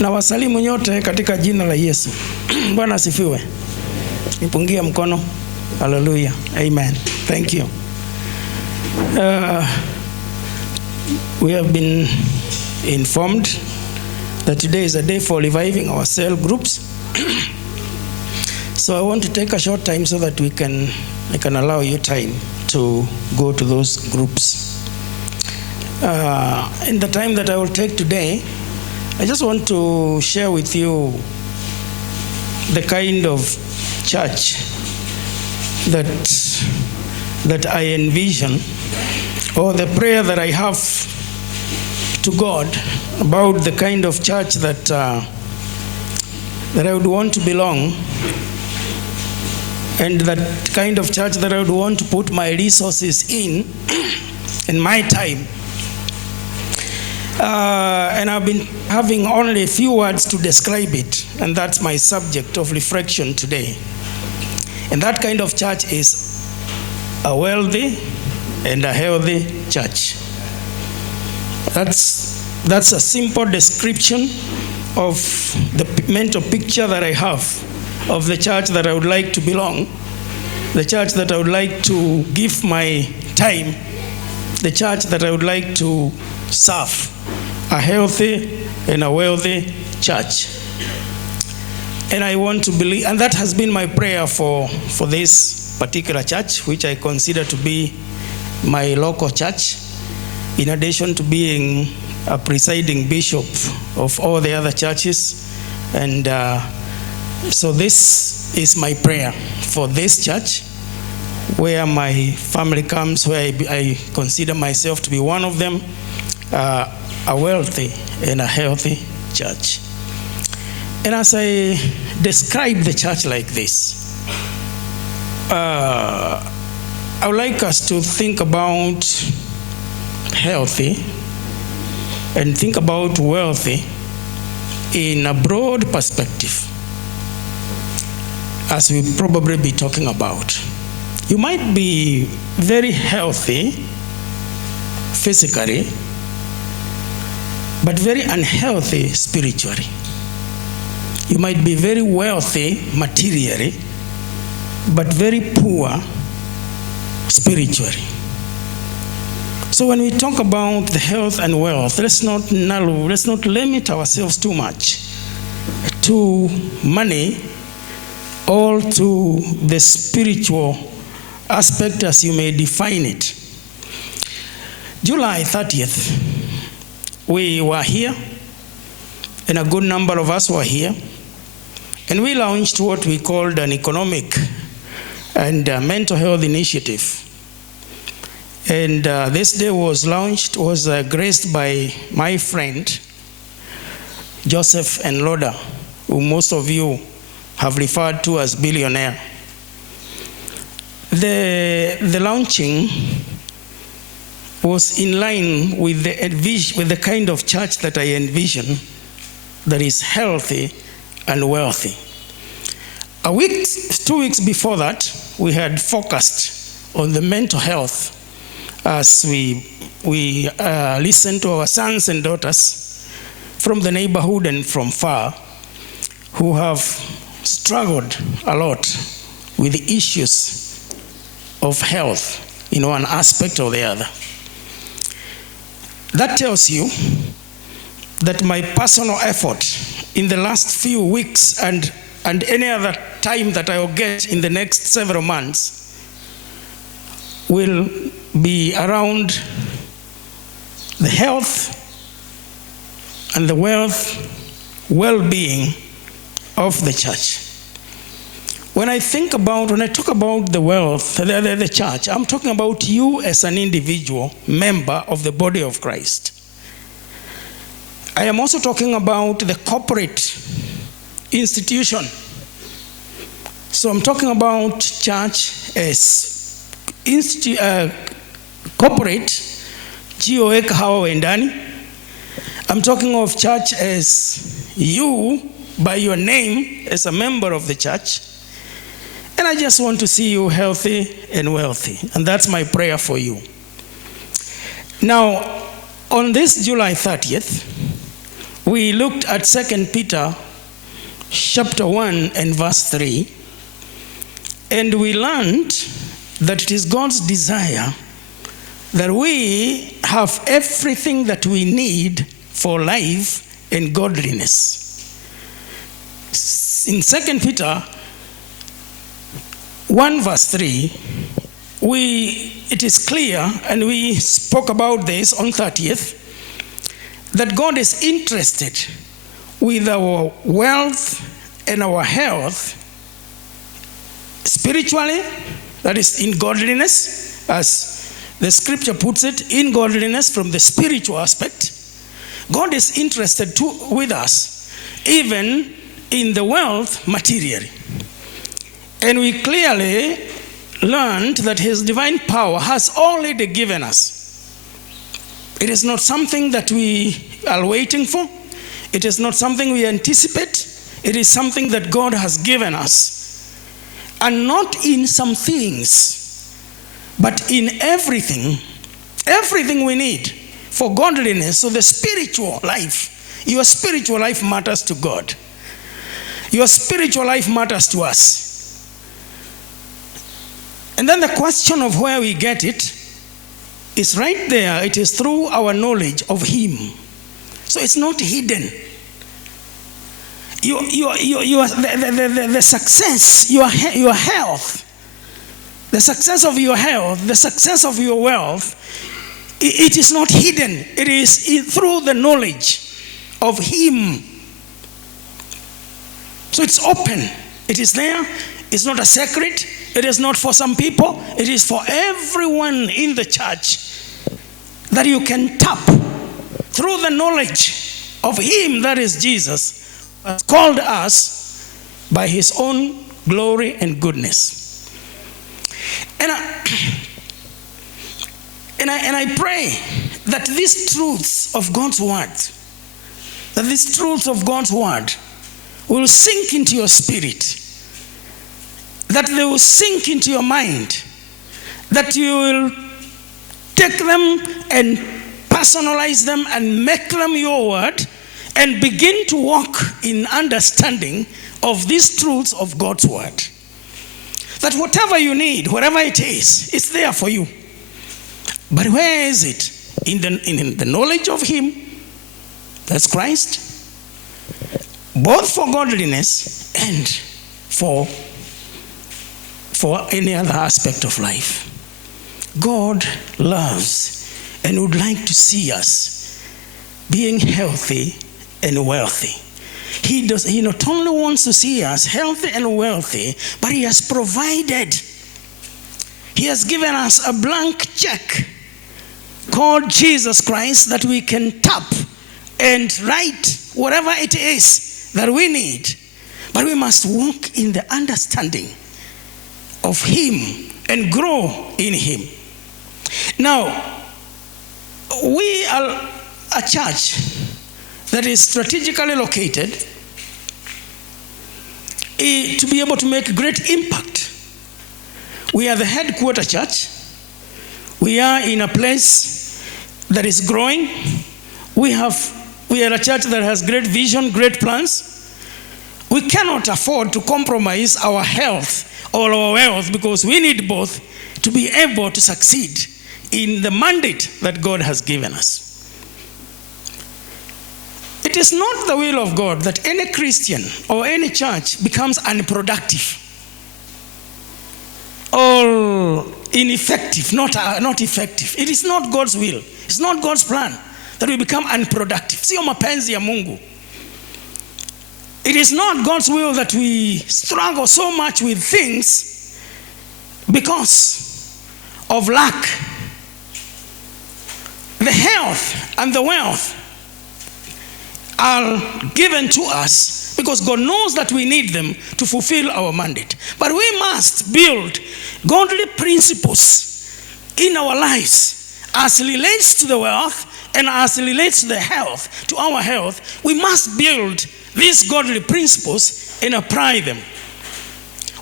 Na wasalimu nyote katika jina la Yesu. Bwana asifiwe. Nipungie mkono. Hallelujah. Amen. Thank you. We have been informed that today is a day for reviving our cell groups. So I want to take a short time so that I can allow you time to go to those groups. In the time that I will take today, I just want to share with you the kind of church that I envision, or the prayer that I have to God about the kind of church that I would want to belong, and that kind of church that I would want to put my resources in my time. And I've been having only a few words to describe it, and that's my subject of reflection today. And that kind of church is a wealthy and a healthy church. That's a simple description of the mental picture that I have of the church that I would like to belong, the church that I would like to give my time, the church that I would like to serve. A healthy and a wealthy church. And I want to believe, and that has been my prayer for this particular church, which I consider to be my local church, in addition to being a presiding bishop of all the other churches. And so this is my prayer for this church, where my family comes, where I consider myself to be one of them. A wealthy and a healthy church. And as I describe the church like this, I would like us to think about healthy and think about wealthy in a broad perspective, as we'll probably be talking about. You might be very healthy physically, but very unhealthy spiritually. You might be very wealthy materially, but very poor spiritually. So when we talk about the health and wealth, let's not limit ourselves too much to money or to the spiritual aspect as you may define it. July 30th, we were here, and a good number of us were here, and we launched what we called an economic and mental health initiative. And this day was graced by my friend Joseph and Loda, who most of you have referred to as billionaire. The launching was in line with the kind of church that I envision, that is healthy and wealthy. 2 weeks before that, we had focused on the mental health as we listened to our sons and daughters from the neighborhood and from far, who have struggled a lot with the issues of health in one aspect or the other. That tells you that my personal effort in the last few weeks and any other time that I will get in the next several months will be around the health and the well-being of the church. When I talk about the wealth, the church, I'm talking about you as an individual member of the body of Christ. I am also talking about the corporate institution. So I'm talking about church as corporate, GOEK hawa wendani. I'm talking of church as you, by your name, as a member of the church. And I just want to see you healthy and wealthy. And that's my prayer for you. Now, on this July 30th, we looked at 2 Peter chapter 1 and verse 3, and we learned that it is God's desire that we have everything that we need for life and godliness. In 2 Peter 1 verse 3, it is clear, and we spoke about this on 30th, that God is interested with our wealth and our health spiritually, that is in godliness, as the scripture puts it, in godliness from the spiritual aspect. God is interested with us, even in the wealth materially. And we clearly learned that his divine power has already given us. It is not something that we are waiting for. It is not something we anticipate. It is something that God has given us. And not in some things, but in everything. Everything we need for godliness. So the spiritual life, your spiritual life matters to God. Your spiritual life matters to us. And then the question of where we get it is right there. It is through our knowledge of him. So it's not hidden. The success, your health, the success of your health, the success of your wealth, it is not hidden. It is through the knowledge of him. So it's open. It is there. It's not a secret. It is not for some people. It is for everyone in the church that you can tap through the knowledge of him, that is Jesus, who has called us by his own glory and goodness. And I pray that these truths of God's word, will sink into your spirit, that they will sink into your mind, that you will take them and personalize them and make them your word, and begin to walk in understanding of these truths of God's word. That whatever you need, wherever it is, it's there for you. But where is it? In the knowledge of him, that's Christ, both for godliness and for any other aspect of life. God loves and would like to see us being healthy and wealthy. He not only wants to see us healthy and wealthy, but he has provided. He has given us a blank check called Jesus Christ that we can tap and write whatever it is that we need. But we must walk in the understanding of him and grow in him. Now, we are a church that is strategically located to be able to make great impact. We are the headquarter church. We are in a place that is growing. We are a church that has great vision, great plans. We cannot afford to compromise our health or our wealth, because we need both to be able to succeed in the mandate that God has given us. It is not the will of God that any Christian or any church becomes unproductive or ineffective, not effective. It is not God's will. It's not God's plan that we become unproductive. Sio mapenzi ya Mungu. It is not God's will that we struggle so much with things because of lack. The health and the wealth are given to us because God knows that we need them to fulfill our mandate. But we must build godly principles in our lives as relates to the wealth and as relates to the health, to our health. We must build these godly principles and apply them.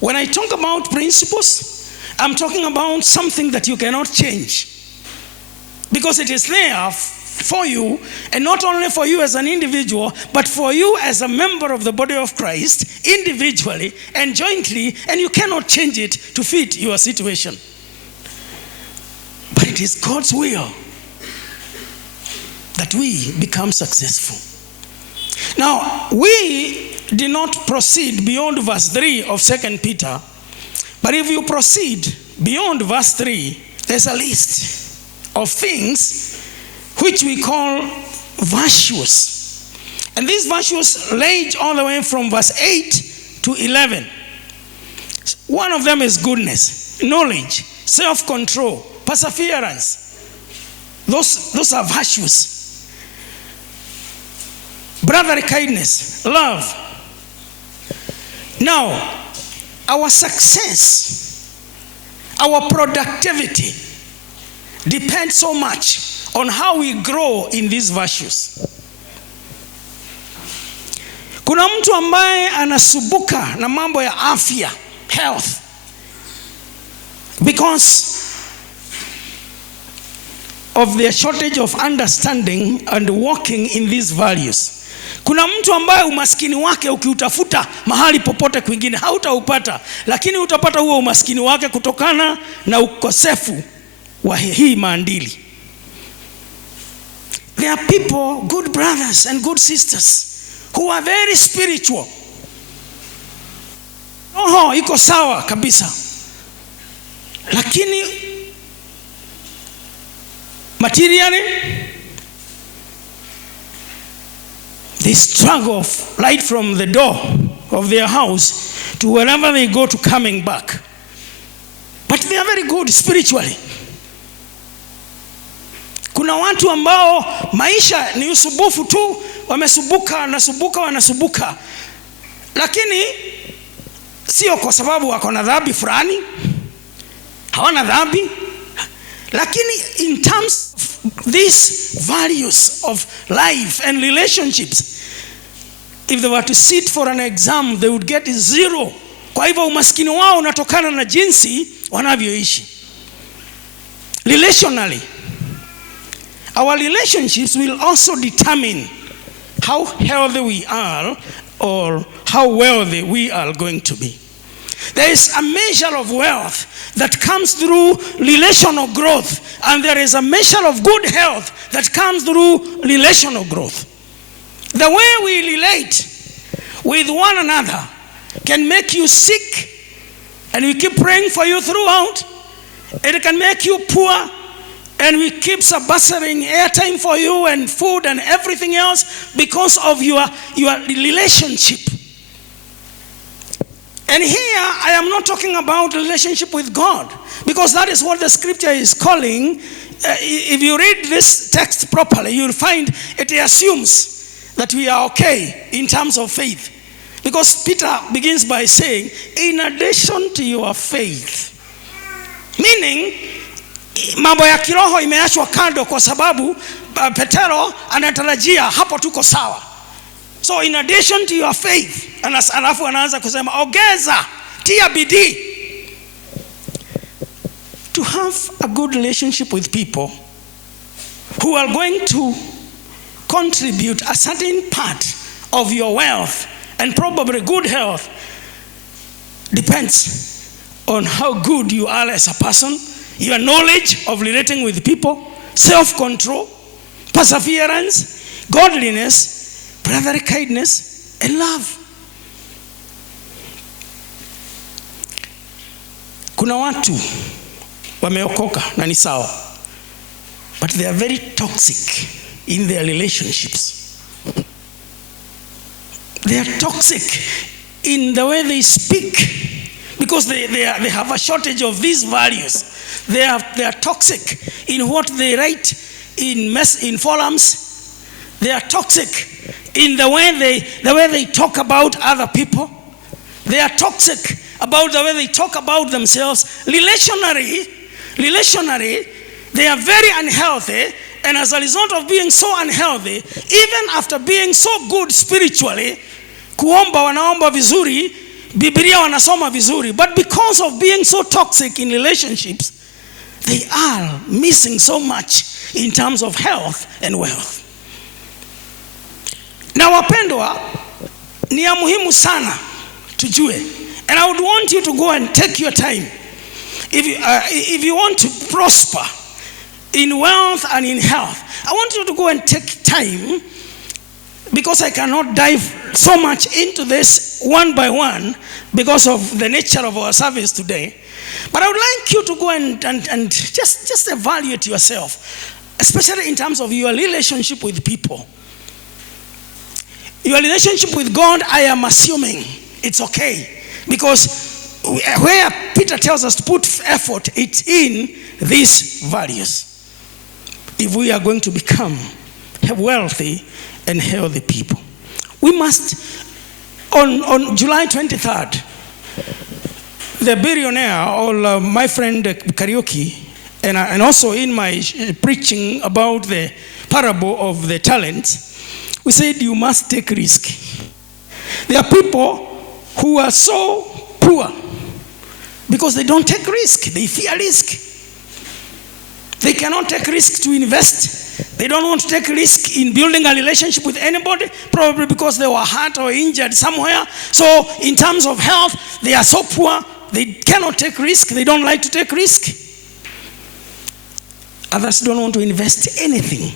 When I talk about principles, I'm talking about something that you cannot change, because it is there for you, and not only for you as an individual, but for you as a member of the body of Christ, individually and jointly, and you cannot change it to fit your situation. But it is God's will that we become successful. Now, we did not proceed beyond verse 3 of 2 Peter, but if you proceed beyond verse 3, there's a list of things which we call virtues. And these virtues range all the way from verse 8 to 11. One of them is goodness, knowledge, self-control, perseverance. Those are virtues. Brotherly kindness, love. Now, our success, our productivity depends so much on how we grow in these virtues. Kuna mtu ambaye anasumbuka na mambo ya afya, health, because of their shortage of understanding and walking in these values. Kuna mtu ambaye umaskini wake ukiutafuta mahali popote kwingine hautaupata, lakini utapata huo umaskini wake kutokana na ukosefu wa hii maadili. There are people, good brothers and good sisters, who are very spiritual. Roho iko sawa kabisa, lakini materially they struggle right from the door of their house to wherever they go to coming back. But they are very good spiritually. Kuna watu ambao maisha ni usumbufu tu, wanasumbuka, lakini sio kwa sababu wako na dhambi fulani, hawana dhambi, lakini in terms of these values of life and relationships, if they were to sit for an exam, they would get 0. Kwa hivyo umaskini wao unatokana na jinsi wanavyoishi. Relationally, our relationships will also determine how healthy we are or how wealthy we are going to be. There is a measure of wealth that comes through relational growth, and there is a measure of good health that comes through relational growth. The way we relate with one another can make you sick, and we keep praying for you throughout. It can make you poor, and we keep subsidizing airtime for you and food and everything else because of your relationship. And here I am not talking about relationship with God, because that is what the scripture is calling. If you read this text properly, you'll find it assumes that we are okay in terms of faith. Because Peter begins by saying, in addition to your faith. Meaning, mambo ya kiroho imeachwa kando kwa sababu Petero anatarajia hapo tuko sawa. So in addition to your faith, alafu anaanza kusema ongeza, tia bidii. To have a good relationship with people who are going to contribute a certain part of your wealth and probably good health depends on how good you are as a person, your knowledge of relating with people, self-control, perseverance, godliness, brotherly kindness, and love. Kuna watu wameokoka na ni sawa, but they are very toxic in their relationships. They are toxic in the way they speak because they have a shortage of these values. They are toxic in what they write in forums. They are toxic in the way they talk about other people. They are toxic about the way they talk about themselves. Relationally, they are very unhealthy, and as a result of being so unhealthy, even after being so good spiritually, kuomba wanaomba vizuri, Biblia wanasoma vizuri, but because of being so toxic in relationships, they are missing so much in terms of health and wealth. Na wapendwa, ni ya muhimu sana tujue. And I would want you to go and take your time. If you want to prosper in wealth and in health, I want you to go and take time, because I cannot dive so much into this one by one because of the nature of our service today. But I would like you to go and just evaluate yourself, especially in terms of your relationship with people. Your relationship with God, I am assuming it's okay, because where Peter tells us to put effort, it's in these values. If we are going to become wealthy and healthy people, we must, on July 23rd, the billionaire, or my friend Karaoke, and also in my preaching about the parable of the talents, we said you must take risk. There are people who are so poor because they don't take risk. They fear risk. They cannot take risk to invest. They don't want to take risk in building a relationship with anybody, probably because they were hurt or injured somewhere. So in terms of health, they are so poor, they cannot take risk. They don't like to take risk. Others don't want to invest anything.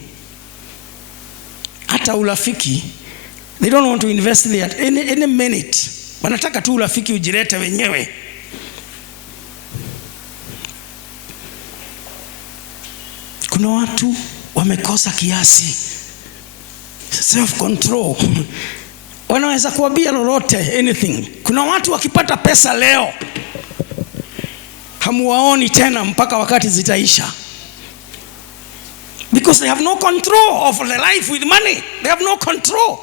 Hata urafiki, they don't want to invest there any minute. Wanataka tu urafiki ujirete wenyewe. Kuna watu wamekosa kiasi, self control. Wanaweza kuambia lolote, anything. Kuna watu wakipata pesa leo hamuwaoni tena mpaka wakati zitaisha, because they have no control of the life with money. They have no control.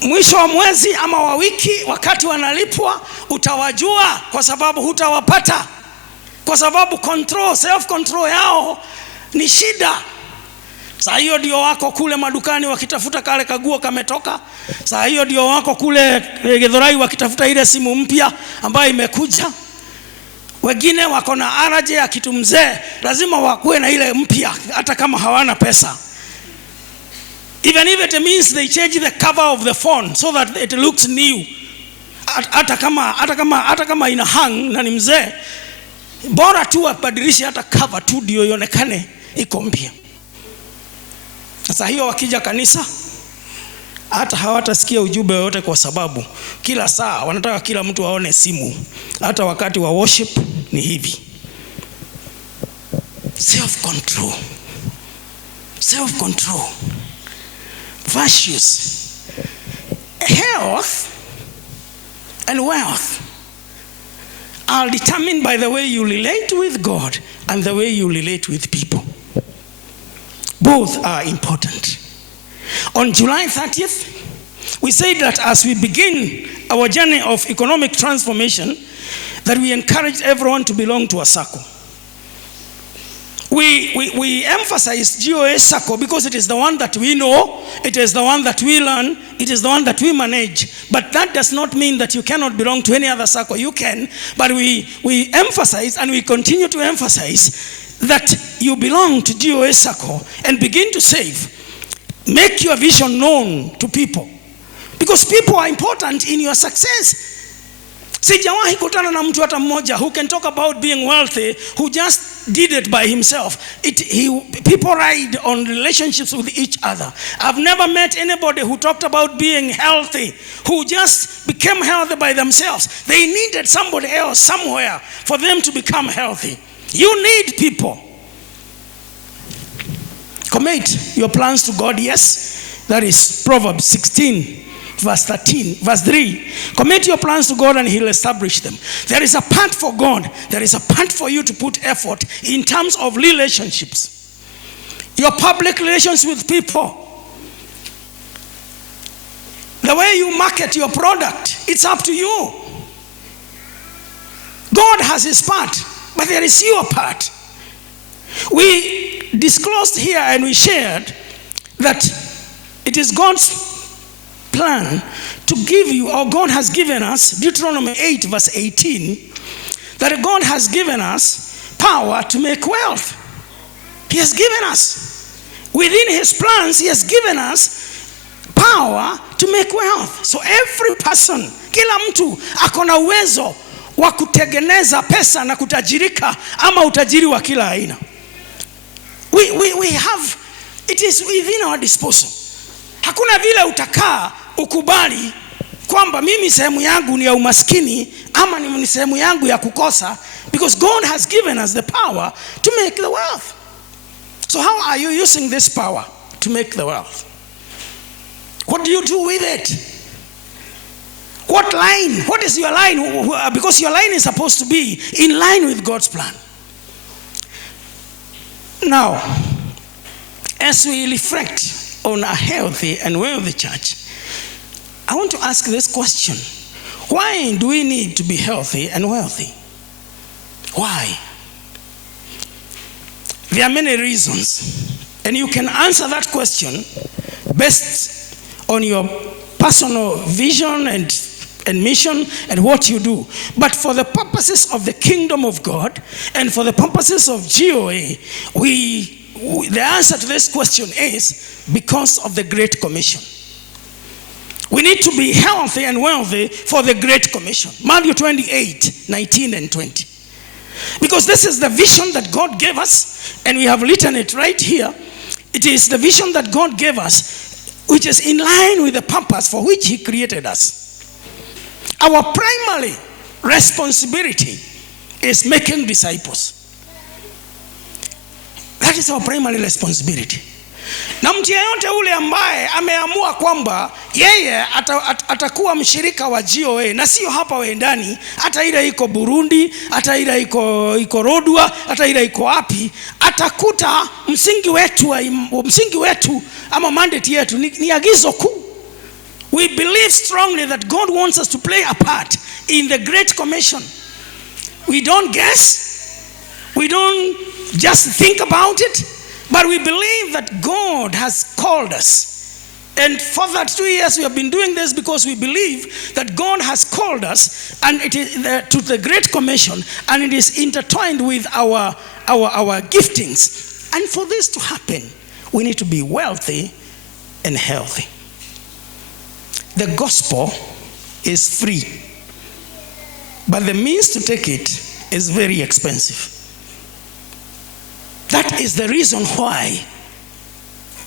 Mwisho wa mwezi ama wa wiki, wakati wanalipwa, utawajua, kwa sababu hutawapata, kwa sababu control, self control yao ni shida. Saa hiyo ndio wako kule madukani wakitafuta kale kaguo kametoka. Saa hiyo ndio wako kule Githurai wakitafuta ile simu mpya ambayo imekuja. Wengine wako na araje ya kitu mzee, lazima wakuwe na ile mpya hata kama hawana pesa. Even if it means they change the cover of the phone so that it looks new. Hata kama ina hang na ni mzee, bora tu abadilishe hata cover tu ndio ionekane iko mpya. Sasa hiyo wakija kanisa hata hawatasikia ujumbe wote, kwa sababu kila saa wanataka kila mtu aone simu. Hata wakati wa worship ni hivi. Self control. Self control. Virtues. Health and wealth are determined by the way you relate with God and the way you relate with people. Both are important. On July 30th, we said that as we begin our journey of economic transformation, that we encourage everyone to belong to a circle. We emphasize GOA circle because it is the one that we know, it is the one that we learn, it is the one that we manage. But that does not mean that you cannot belong to any other circle. You can, but we emphasize and we continue to emphasize that you belong to GOA circle and begin to save. Make your vision known to people, because people are important in your success. Sijawahi kutana na mtu hata mmoja who can talk about being wealthy who just did it by himself. People ride on relationships with each other. I've never met anybody who talked about being healthy who just became healthy by themselves. They needed somebody else somewhere for them to become healthy. You need people. Commit your plans to God, yes. That is Proverbs 16. Verse 3. Commit your plans to God and He'll establish them. There is a part for God. There is a part for you to put effort in terms of relationships. Your public relations with people. The way you market your product, it's up to you. God has His part, but there is your part. We disclosed here and we shared that it is God's plan to give you, or God has given us, Deuteronomy 8 verse 18, that God has given us power to make wealth. He has given us. Within his plans, he has given us power to make wealth. So every person, kila mtu akona uwezo wa kutengeneza pesa na kutajirika ama utajiri wa kila aina. We have, it is within our disposal. Hakuna vile utakaa ukubali kwamba mimi sehemu yangu ni ya umaskini ama ni sehemu yangu ya kukosa, because God has given us the power to make the wealth. So how are you using this power to make the wealth? What do you do with it? What line? What is your line? Because your line is supposed to be in line with God's plan. Now, as we reflect on a healthy and wealthy church, I want to ask this question. Why do we need to be healthy and wealthy? Why? There are many reasons, and you can answer that question based on your personal vision and mission and what you do. But for the purposes of the kingdom of God and for the purposes of GOA, the answer to this question is because of the Great Commission. We need to be healthy and wealthy for the Great Commission. Matthew 28, 19 and 20. Because this is the vision that God gave us, and we have written it right here. It is the vision that God gave us, which is in line with the purpose for which he created us. Our primary responsibility is making disciples. That is our primary responsibility. Na mtu yeyote ule ambaye ameamua kwamba yeye atakuwa mshirika wa GOA, na sio hapa Wendani, hata ile iko Burundi, hata ile iko Rodwa, hata ile iko wapi, atakuta msingi wetu ama mandate yetu ni agizo kuu. We believe strongly that God wants us to play a part in the Great Commission. We don't guess. We don't just think about it. But we believe that God has called us. And for that 2 years we have been doing this because we believe that God has called us, and it is to the Great Commission, and it is intertwined with our giftings. And for this to happen, we need to be wealthy and healthy. The gospel is free, but the means to take it is very expensive. That is the reason why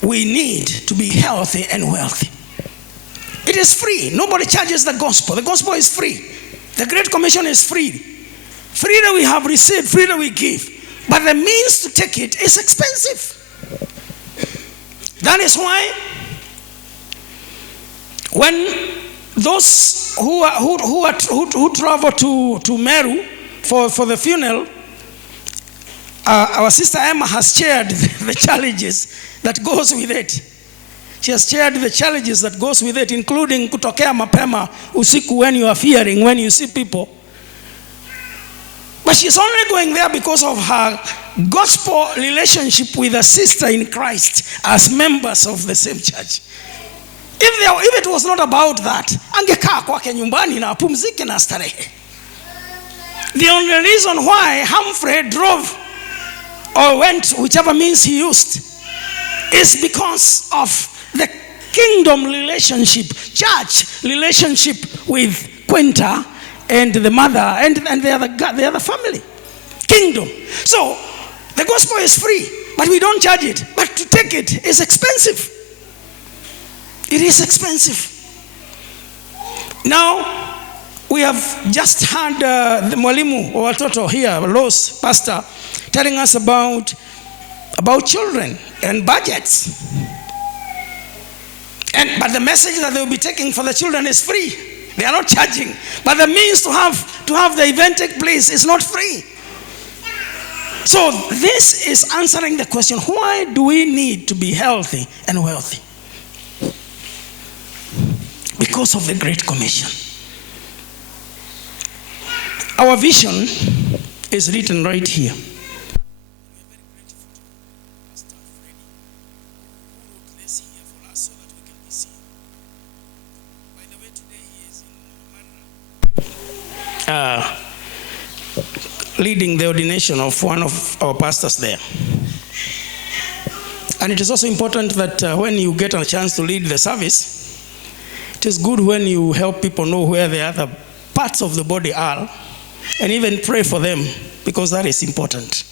we need to be healthy and wealthy. It is free. Nobody charges the gospel. The gospel is free. The Great Commission is free. Free that we have received, free that we give. But the means to take it is expensive. That is why when those who travel to Meru for the funeral, our sister Emma has shared the challenges that goes with it. She has shared the challenges that goes with it, including kutokea mapema usiku when you are fearing, when you see people. But she's only going there because of her gospel relationship with a sister in Christ as members of the same church. If it was not about that, angekaa kwake nyumbani na apumzike na starehe. The only reason why Humphrey drove or went whichever means he used is because of the kingdom relationship, church relationship with Quinta and the mother and the other family. Kingdom. So the gospel is free, but we don't charge it. But to take it is expensive. It is expensive. Now, we have just had the mwalimu wa watoto here, Rose, pastor, telling us about children and budgets. But the message that they will be taking for the children is free. They are not charging. But the means to have the event take place is not free. So this is answering the question, why do we need to be healthy and wealthy? Because of the Great Commission. Our vision is written right here. Leading the ordination of one of our pastors there. And it is also important that when you get a chance to lead the service, it is good when you help people know where the other parts of the body are and even pray for them, because that is important.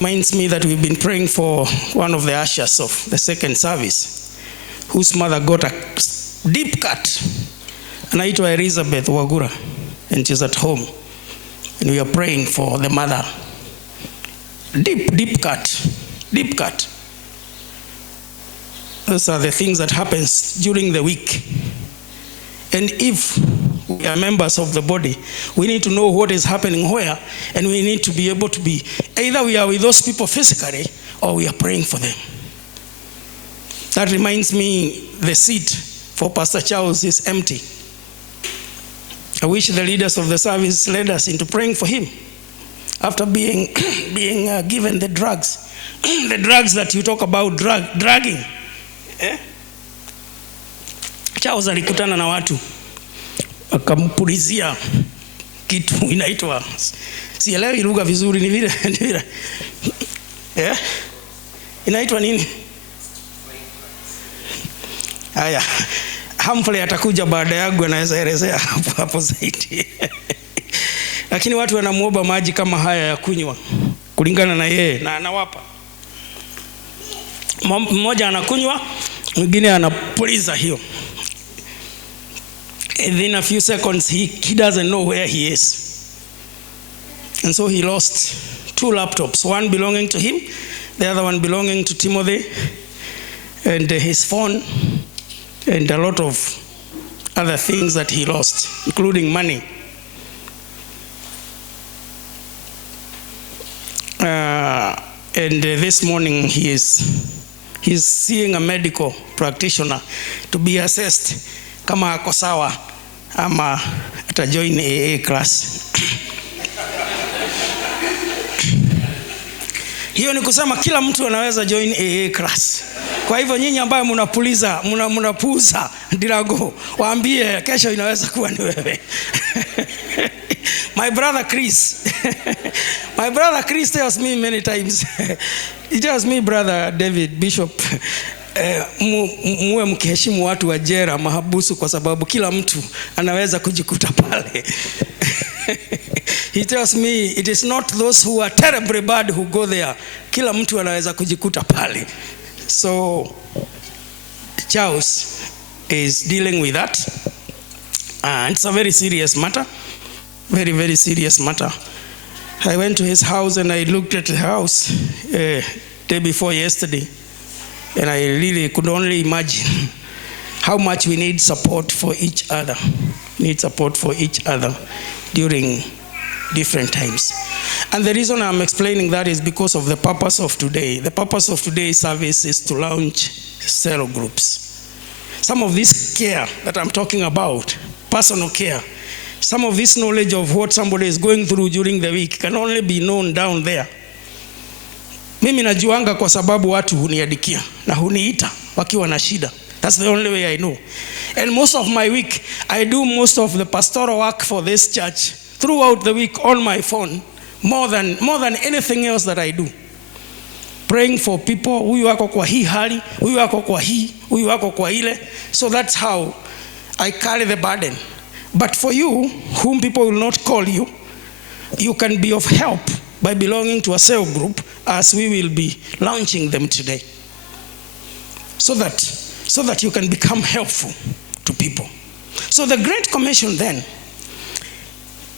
Reminds me that we've been praying for one of the ushers of the second service, whose mother got a deep cut. Anaitwa Elizabeth Wagura, and she's at home. And we are praying for the mother. Deep cut. Those are the things that happens during the week. And if we are members of the body, we need to know what is happening where, and we need to be able to be, either we are with those people physically or we are praying for them. That reminds me, the seat for Pastor Charles is empty. I wish the leaders of the service led us into praying for him after being given the drugs. The drugs that you talk about, drugging. Charles alikutana na watu akampulizia kitu inaitwa, sielewi lugha vizuri, ni vile inaitwa nini? Haya, Humphrey atakuja baada yangu, anaweza elezea hapo zaidi. Lakini watu wanamuomba maji kama haya ya kunywa kulingana na yeye, na anawapa. Mmoja anakunywa, mwingine anapuliza hiyo. Within a few seconds, he doesn't know where he is. And so he lost 2 laptops, one belonging to him, the other one belonging to Timothy, and his phone, and a lot of other things that he lost, including money. And this morning he's seeing a medical practitioner to be assessed kama ako sawa ama atajoin AA class. Hiyo ni kusema kila mtu anaweza join AA class. Kwa hivyo nyinyi ambao mnapuuza Dirago, waambie kesho inaweza kuwa ni wewe. My brother Chris tells me many times. He tells me, brother David, Bishop, muwe mkiheshimu watu wa jera mahabusu, kwa sababu kila mtu anaweza kujikuta pale. He tells me it is not those who are terribly bad who go there. Kila mtu anaweza kujikuta pale. So Charles is dealing with that. It's a very serious matter. Very, very serious matter. I went to his house and I looked at the house day before yesterday, and I really could only imagine how much we need support for each other. Need support for each other during different times. And the reason I'm explaining that is because of the purpose of today. The purpose of today's service is to launch cell groups. Some of this care that I'm talking about, personal care, some of this knowledge of what somebody is going through during the week can only be known down there. Mimi najuanga kwa sababu watu huniadikia na huniita wakiwa na shida. That's the only way I know. And most of my week, I do most of the pastoral work for this church throughout the week on my phone, more than anything else that I do. Praying for people, huyu wako kwa hii hali, huyu wako kwa hii, huyu wako kwa ile. So that's how I carry the burden. But for you, whom people will not call you, you can be of help by belonging to a cell group, as we will be launching them today. So that you can become helpful to people. So the Great Commission then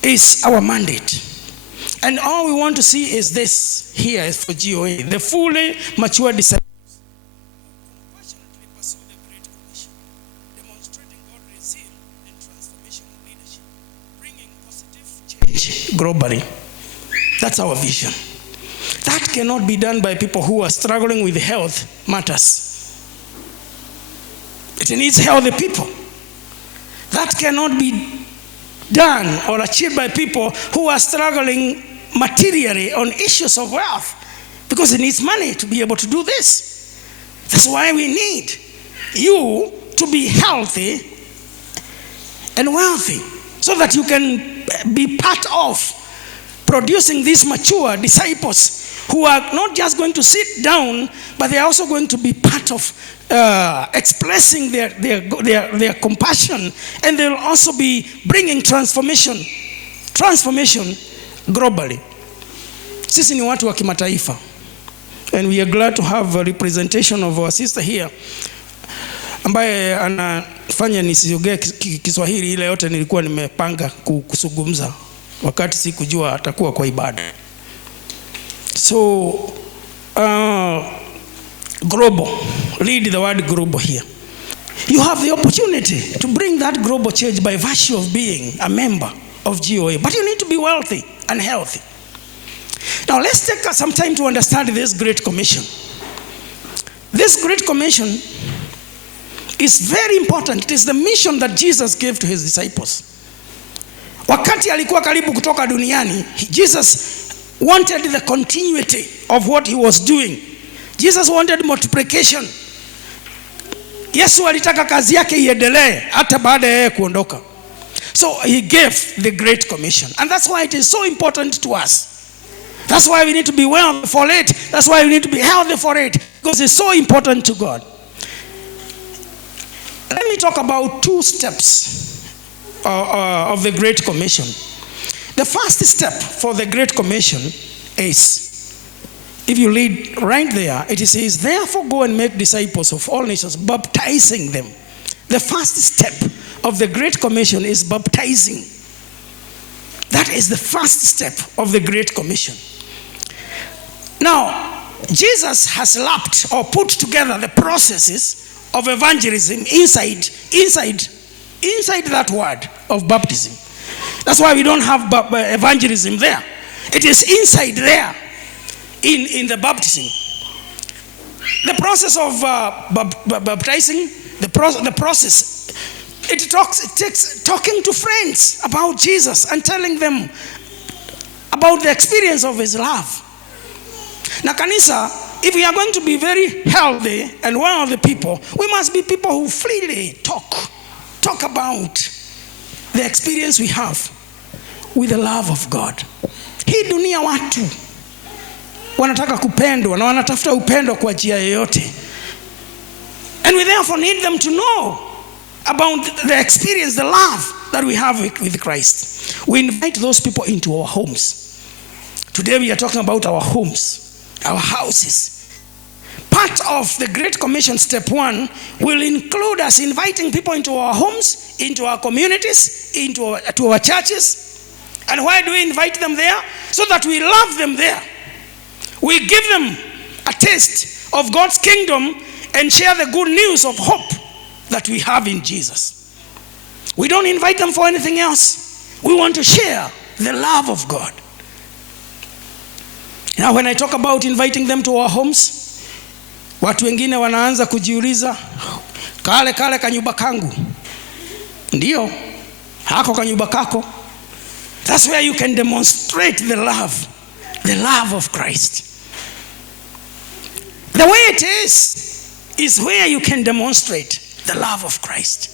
is our mandate. And all we want to see is this here is for GOA, the fully mature disciples who passionately pursue the Great Commission, demonstrating God's zeal and transformational leadership, bringing positive change globally. That's our vision. That cannot be done by people who are struggling with health matters. It needs healthy people. That cannot be done or achieved by people who are struggling materially on issues of wealth, because it needs money to be able to do this. That's why we need you to be healthy and wealthy, so that you can be part of producing these mature disciples who are not just going to sit down, but they are also going to be part of expressing their compassion, and they will also be bringing transformation globally. Sisi ni watu wa kimataifa, and we are glad to have a representation of our sister here ambaye anafanya nisiongee Kiswahili ile yote nilikuwa nimepanga kusungumza wakati sikujua atakuwa kwa ibada. So global, read the word global here. You have the opportunity to bring that global change by virtue of being a member of GOA, but you need to be wealthy and healthy. Now let's take some time to understand this Great Commission. This Great Commission is very important. It is the mission that Jesus gave to his disciples. Wakati alikuwa karibu kutoka duniani, Jesus wanted the continuity of what he was doing. Jesus wanted multiplication. Yesu alitaka kazi yake iendelee hata baada ya yeye kuondoka. So he gave the Great Commission. And that's why it is so important to us. That's why we need to be well for it. That's why we need to be healthy for it. Because it's so important to God. Let me talk about 2 steps of the Great Commission. The first step for the Great Commission is, if you read right there, it says, therefore go and make disciples of all nations, baptizing them. The first step of the Great Commission is baptizing. That is the first step of the Great Commission. Now, Jesus has lapped or put together the processes of evangelism inside that word of baptism. That's why we don't have evangelism there. It is inside there in the baptism. The process of baptizing, the process, it takes talking to friends about Jesus and telling them about the experience of his love. Now, kanisa, if we are going to be very healthy and well of the people, we must be people who freely talk about the experience we have with the love of God. Hii dunia watu wanataka kupendwa na wanatafuta upendo kwa njia yoyote. And we therefore need them to know about the experience, the love that we have with Christ. We invite those people into our homes. Today we are talking about our homes, our houses. Part of the Great Commission, step 1, will include us inviting people into our homes, into our communities, to our churches. And why do we invite them there? So that we love them there. We give them a taste of God's kingdom and share the good news of hope that we have in Jesus. We don't invite them for anything else. We want to share the love of God. Now, when I talk about inviting them to our homes, watu wengine wanaanza kujiuliza, kale kanyumba kangu. Ndio, hako kanyumba kako. That's where you can demonstrate the love of Christ. The way it is where you can demonstrate the love of Christ.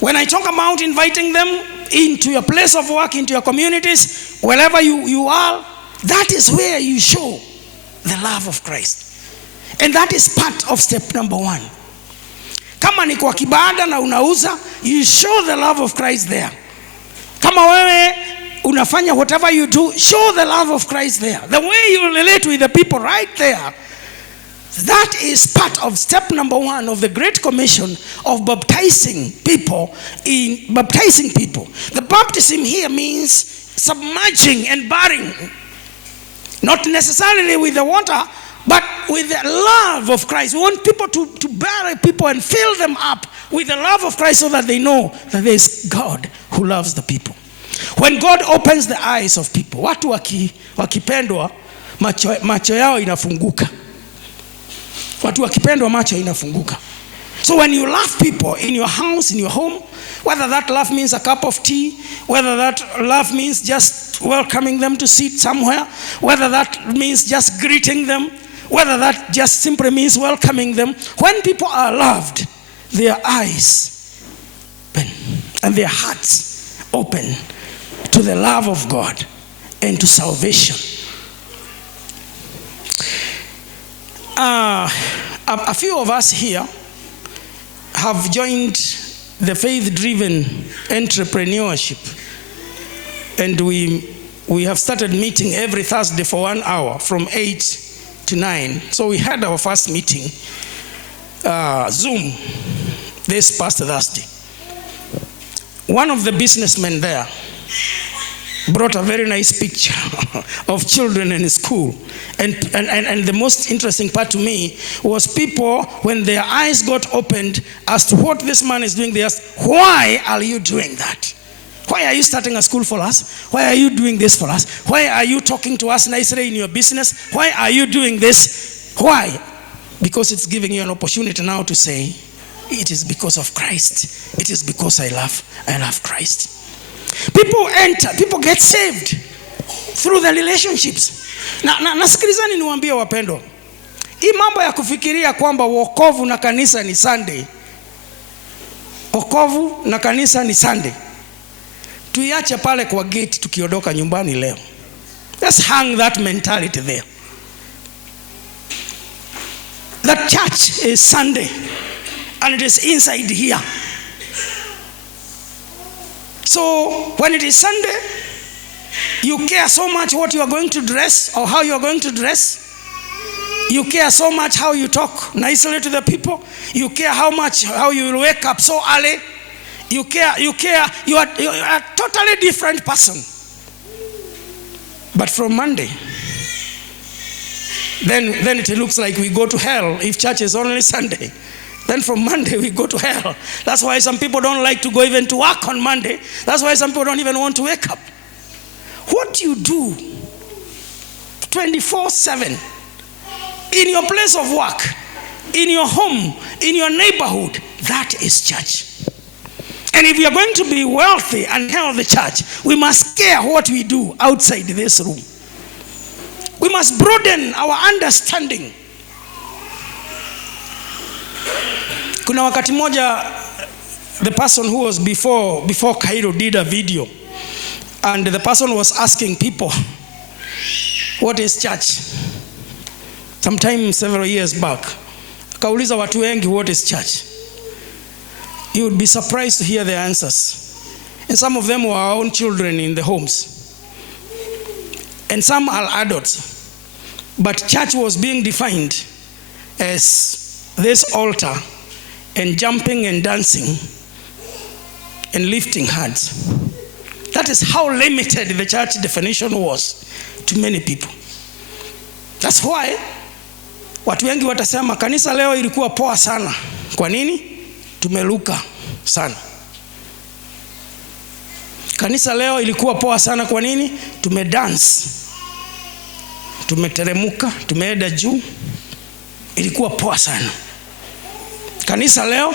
When I talk about inviting them into your place of work, into your communities, wherever you are, that is where you show the love of Christ. And that is part of step number 1. Kama ni kwa kibanda na unauza, you show the love of Christ there. Kama wewe unafanya whatever you do, show the love of Christ there. The way you relate with the people right there. That is part of step number 1 of the Great Commission of baptizing people. The baptism here means submerging and burying. Not necessarily with the water, but with the love of Christ. We want people to bury people and fill them up with the love of Christ so that they know that there is God who loves the people. When God opens the eyes of people, watu wakipendwa, macho yao inafunguka. Watu wakipendwa, macho inafunguka. So when you love people in your house, in your home, whether that love means a cup of tea, whether that love means just welcoming them to sit somewhere, whether that means just greeting them, whether that just simply means welcoming them, when people are loved, their eyes open and their hearts open to the love of God and to salvation. A few of us here have joined the faith-driven entrepreneurship, and we have started meeting every Thursday for 1 hour from 8 to 9. So we had our first meeting, Zoom, this past Thursday. One of the businessmen there brought a very nice picture of children in school. And the most interesting part to me was people, when their eyes got opened as to what this man is doing, they asked, why are you doing that? Why are you starting a school for us? Why are you doing this for us? Why are you talking to us nicely in your business? Why are you doing this? Why? Because it's giving you an opportunity now to say, it is because of Christ. It is because I love Christ. People enter, people get saved through the relationships. Nasikilizani niwaambie wapendo. Hii mambo ya kufikiria kwamba wokovu na kanisa ni Sunday. Wokovu na kanisa ni Sunday. Tuiache pale kwa gate tukiondoka nyumbani leo. Let's hang that mentality there. That church is Sunday and it is inside here. So when it is Sunday, you care so much what you are going to dress or how you are going to dress. You care so much how you talk nicely to the people. You care how you will wake up so early. You are a totally different person. But from Monday, then it looks like we go to hell if church is only Sunday. Then from Monday we go to hell. That's why some people don't like to go even to work on Monday. That's why some people don't even want to wake up. What you do 24/7 in your place of work, in your home, in your neighborhood, that is church. And if we are going to be wealthy and healthy church, we must care what we do outside this room. We must broaden our understanding. Kuna wakati moja, the person who was before Cairo did a video, and the person was asking people, what is church? Sometime several years back. Kauliza watu wengi, what is church? You would be surprised to hear the answers. And some of them were our own children in the homes. And some are adults. But church was being defined as this altar and jumping and dancing and lifting hands. That is how limited the church definition was to many people. That's why watu wengi watasema kanisa leo ilikuwa poa sana. Kwa nini? Tumeluka sana. Kanisa leo ilikuwa poa sana, kwa nini? Tumedance. Tumeteremuka, tumeenda juu. Ilikuwa poa sana. Kanisa leo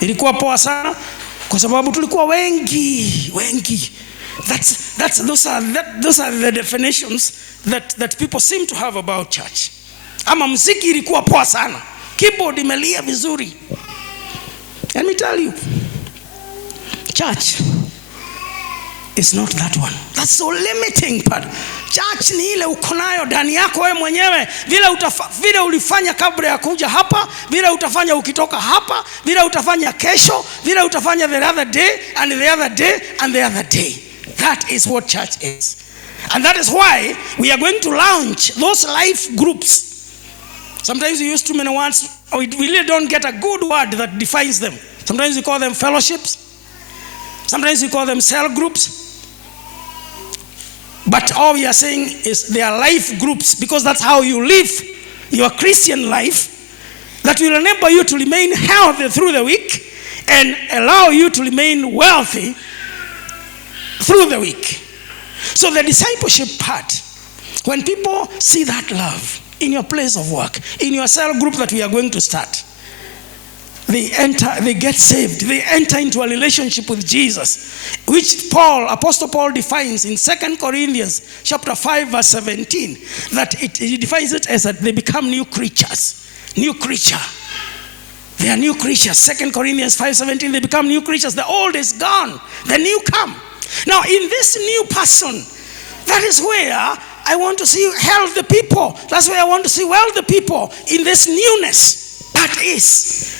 ilikuwa poa sana kwa sababu tulikuwa wengi. Those are the definitions that people seem to have about church. Ama muziki ilikuwa poa sana. Keyboard imelia vizuri. Let me tell you, church is not that one. That's so limiting part. Church ni ile uko nayo ndani yako wewe mwenyewe, vile ulifanya kabla ya kuja hapa, vile utafanya ukitoka hapa, vile utafanya kesho, vile utafanya the other day and the other day and the other day. That is what church is. And that is why we are going to launch those life groups. Sometimes we use too many words. We really don't get a good word that defines them. Sometimes we call them fellowships. Sometimes we call them cell groups. But all we are saying is they are life groups, because that's how you live your Christian life, that will enable you to remain healthy through the week and allow you to remain wealthy through the week. So the discipleship part, when people see that love in your place of work, in your cell group that we are going to start, they get saved, they enter into a relationship with Jesus, which Apostle Paul defines in 2 Corinthians chapter 5 verse 17, that he defines it as that they become new creatures. New creature. They are new creatures. 2 Corinthians 5:17, they become new creatures. The old is gone, the new come. Now in this new person, that is where I want to see healthy people. That's why I want to see wealthy people in this newness. That is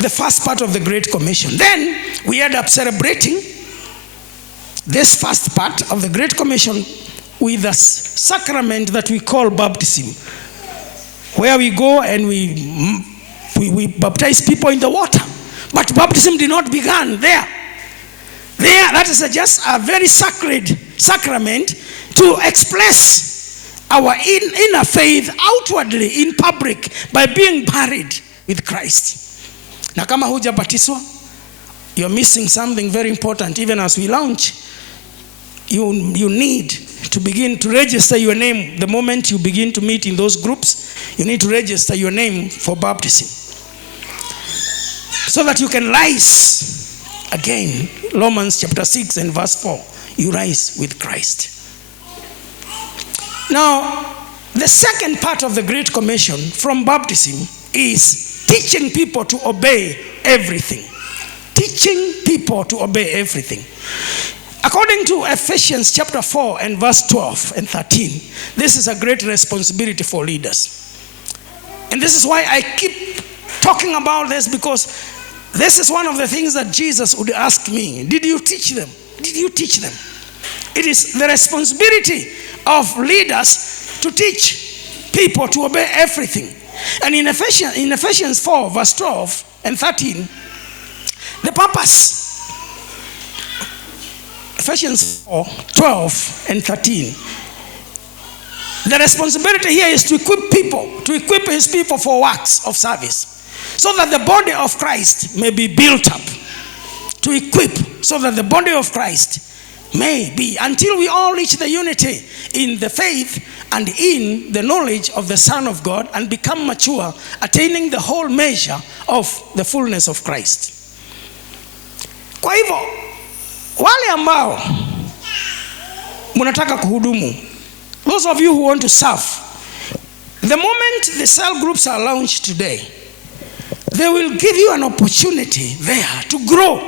the first part of the Great Commission. Then we end up celebrating this first part of the Great Commission with a sacrament that we call baptism, where we go and we baptize people in the water. But baptism did not begin there. That is just a very sacred sacrament to express our inner faith outwardly in public by being buried with Christ. Na kama hujabatizwa, you're missing something very important. Even as we launch, you need to begin to register your name. The moment you begin to meet in those groups, you need to register your name for baptism, so that you can rise again. Romans chapter 6 and verse 4. You rise with Christ. Now, the second part of the Great Commission from baptism is teaching people to obey everything. Teaching people to obey everything. According to Ephesians chapter 4 and verse 12 and 13, this is a great responsibility for leaders. And this is why I keep talking about this, because this is one of the things that Jesus would ask me. Did you teach them? Did you teach them? It is the responsibility of leaders to teach people to obey everything. And in Ephesians 4 verse 12 and 13, the purpose, Ephesians 4, 12 and 13, the responsibility here is to equip his people for works of service, so that the body of Christ may be built up. To equip, so that the body of Christ may be, until we all reach the unity in the faith and in the knowledge of the Son of God, and become mature, attaining the whole measure of the fullness of Christ. Kwa hivyo, wale ambao munataka kuhudumu, those of you who want to serve, the moment the cell groups are launched today, they will give you an opportunity there to grow,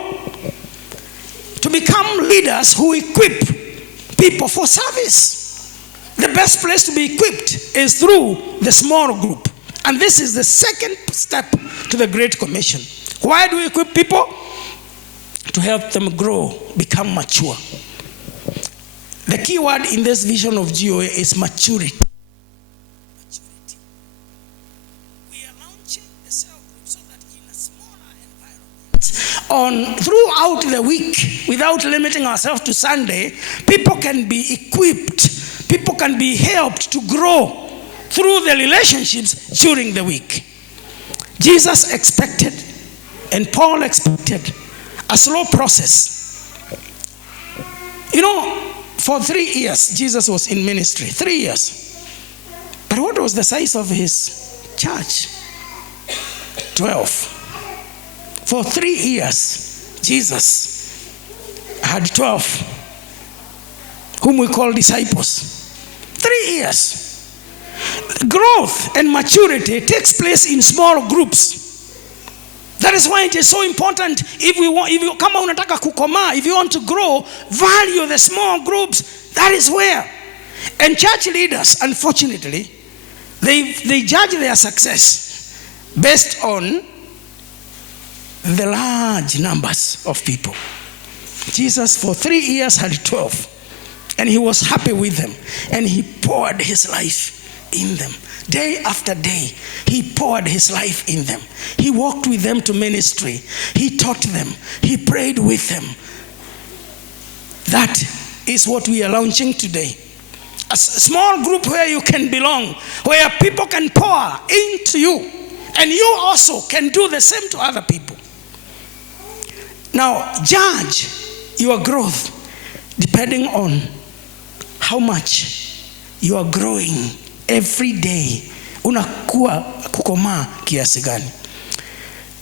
to become leaders who equip people for service. The best place to be equipped is through the small group. And this is the second step to the Great Commission. Why do we equip people? To help them grow, become mature. The key word in this vision of GOA is maturity. We are launching the cell group so that in a smaller environment, throughout the week, without limiting ourselves to Sunday, people can be equipped, people can be helped to grow through the relationships during the week. Jesus expected, and Paul expected, a slow process. You know, for 3 years, Jesus was in ministry. 3 years. But what was the size of his church? 12. For 3 years, Jesus had 12, whom we call disciples. 3 years. Growth and maturity takes place in small groups. That is why it is so important. If you kama unataka kukoma, if you want to grow, value the small groups. That is where. And church leaders, unfortunately, they judge their success based on the large numbers of people. Jesus for 3 years had 12, and he was happy with them, and he poured his life in them. Day after day, he poured his life in them. He walked with them to ministry. He taught them. He prayed with them. That is what we are launching today. A small group where you can belong, where people can pour into you, and you also can do the same to other people. Now, judge your growth depending on how much you are growing every day. Unakuwa kukomaa kiasi gani?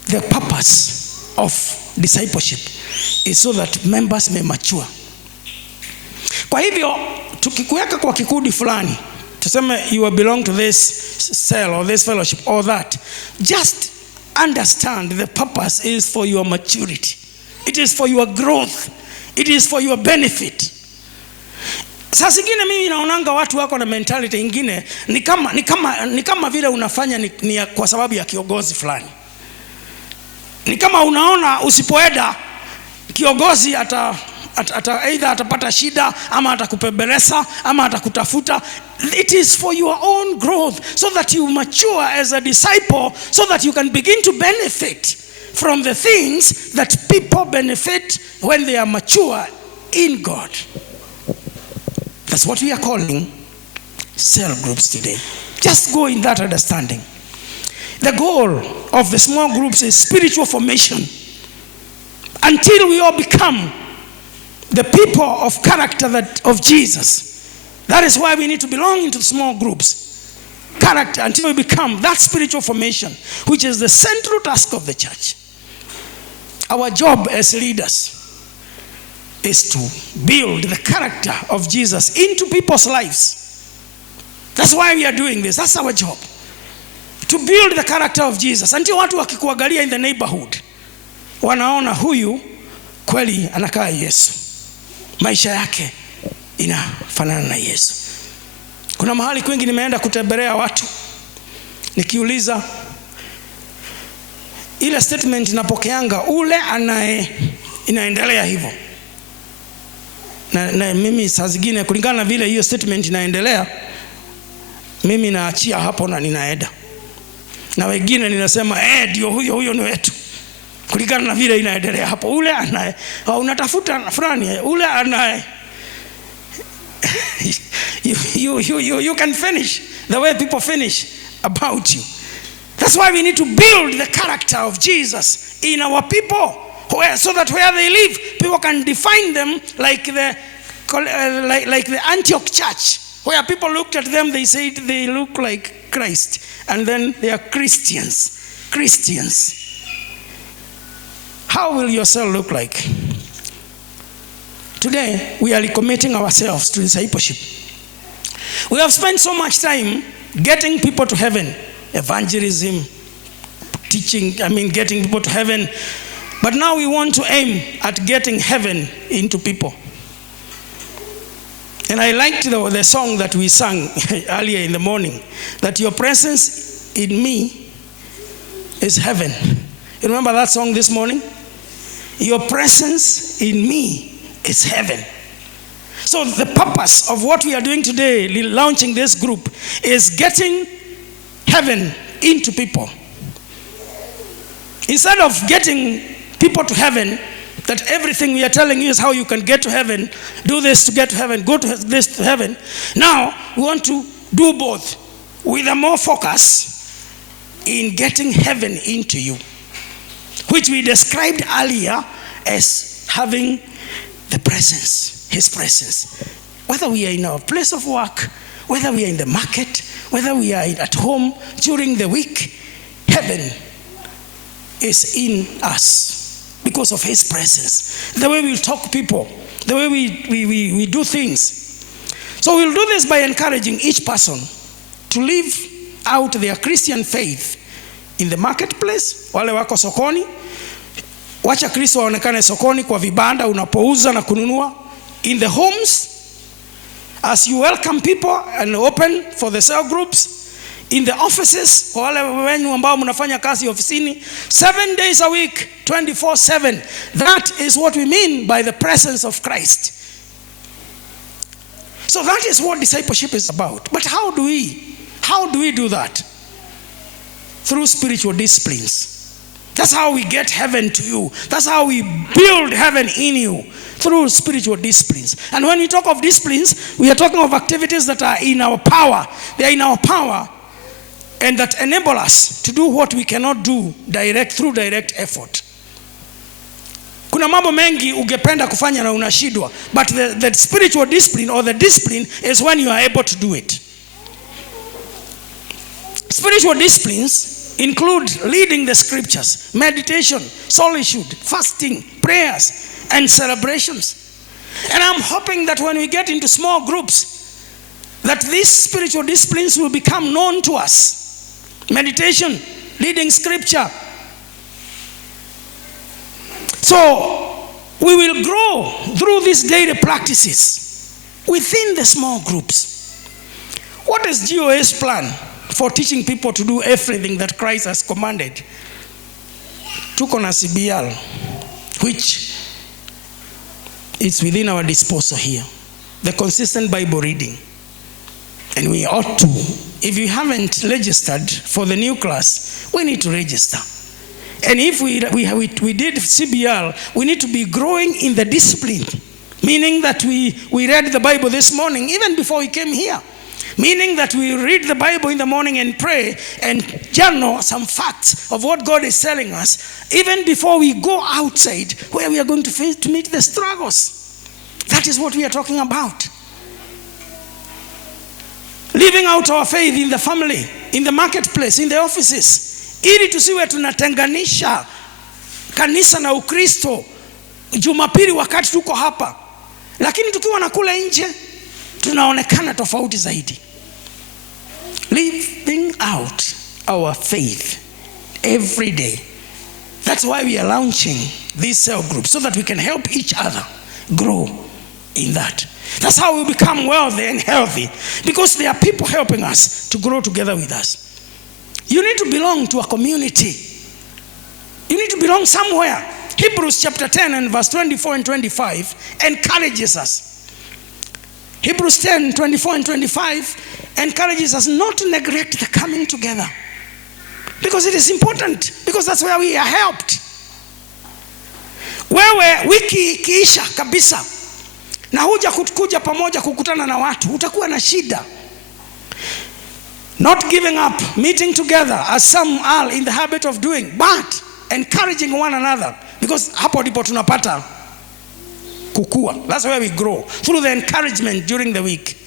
The purpose of discipleship is so that members may mature. Kwa hivyo, tukikuweka kwa kikundi fulani, tuseme you belong to this cell or this fellowship or that, just understand the purpose is for your maturity. It is for your growth. It is for your benefit. Sasa zingine mimi naonanga watu wako na mentality ingine ni kama vile unafanya ni kwa sababu ya kiongozi fulani. Ni kama unaona usipoenda kiongozi either atapata shida ama atakupembeleza ama atakutafuta. It is for your own growth, so that you mature as a disciple, so that you can begin to benefit from the things that people benefit when they are mature in God. That's what we are calling cell groups today. Just go in that understanding. The goal of the small groups is spiritual formation until we all become the people of character of Jesus. That is why we need to belong into small groups. Character, until we become that spiritual formation, which is the central task of the church. Our job as leaders is to build the character of Jesus into people's lives. That's why we are doing this. That's our job. To build the character of Jesus. Until watu wakikuangalia in the neighborhood, wanaona huyu kweli anakaa Yesu. Maisha yake inafanana na Yesu. Kuna mahali kwingi nimeenda kutembelea watu, nikiuliza ile statement inapokeanga ule inaendelea hivyo. Na mimi saa zingine kulingana na vile hiyo statement inaendelea, mimi naachia hapo na ninaenda. Na wengine ninasema ndio huyo ni wetu. Kulingana na vile inaendelea hapo, ule unatafuta fulani, ule you can finish the way people finish about you. That's why we need to build the character of Jesus in our people, so that where they live, people can define them like the Antioch church, where people looked at them, they said they look like Christ, and then they are Christians. How will your cell look like? Today, we are recommitting ourselves to discipleship. We have spent so much time getting people to heaven, evangelism, teaching, getting people to heaven. But now we want to aim at getting heaven into people. And I liked the song that we sang earlier in the morning, that your presence in me is heaven. You remember that song this morning? Your presence in me is heaven. So the purpose of what we are doing today, launching this group, is getting heaven into people. Instead of getting people to heaven, that everything we are telling you is how you can get to heaven, do this to get to heaven, go to this to heaven. Now we want to do both with a more focus in getting heaven into you, which we described earlier as having the presence, his presence. Whether we are in our place of work, whether we are in the market, whether we are at home during the week, heaven is in us because of his presence. The way we talk people, the way we do things. So we'll do this by encouraging each person to live out their Christian faith in the marketplace. Wale wako sokoni, wacha Kristo waonekane sokoni kwa vibanda unapouza na kununua. In the homes, as you welcome people and open for the cell groups. In the offices, kwa wale wenyu ambao mnafanya kazi ofisini, 7 days a week, 24/7. That is what we mean by the presence of Christ. So that is what discipleship is about. But how do we do that? Through spiritual disciplines. That's how we get heaven to you. That's how we build heaven in you, through spiritual disciplines. And when we talk of disciplines, we are talking of activities that are in our power. They are in our power, and that enable us to do what we cannot do through direct effort. Kuna mambo mengi ungependa kufanya na unashindwa, but the spiritual discipline or the discipline is when you are able to do it. Spiritual disciplines include reading the scriptures, meditation, solitude, fasting, prayers, and celebrations. And I'm hoping that when we get into small groups, that these spiritual disciplines will become known to us. Meditation, reading scripture. So we will grow through these daily practices. within the small groups. What is GOA's plan for teaching people to do everything that Christ has commanded? Tuko na CBL, which is within our disposal here. The consistent Bible reading. And we ought to, if you haven't registered for the new class, we need to register. And if we did CBL, we need to be growing in the discipline. Meaning that we read the Bible this morning, even before we came here. Meaning that we read the Bible in the morning and pray and journal some facts of what God is telling us, even before we go outside where we are going to meet the struggles. That is what we are talking about. Living out our faith in the family, in the marketplace, in the offices. Ili tusiwe tunatenganisha kanisa na Ukristo Jumapili wakati tuko hapa. Lakini tukiwa na kule nje, tunaonekana tofauti zaidi. Living out our faith every day. That's why we are launching these cell groups, so that we can help each other grow in that. That's how we become wealthy and healthy, because there are people helping us to grow together with us. You need to belong to a community. You need to belong somewhere. Hebrews chapter 10 and verse 24 and 25 encourages us. Hebrews 10, 24 and 25 encourages us not to neglect the coming together. Because it is important. Because that's where we are helped. Wewe wiki ikiisha kabisa na huja kuja pamoja kukutana na watu, utakuwa na shida. Not giving up, meeting together as some are in the habit of doing, but encouraging one another. Because hapo ndipo tunapata kukua. That's where we grow, through the encouragement during the week.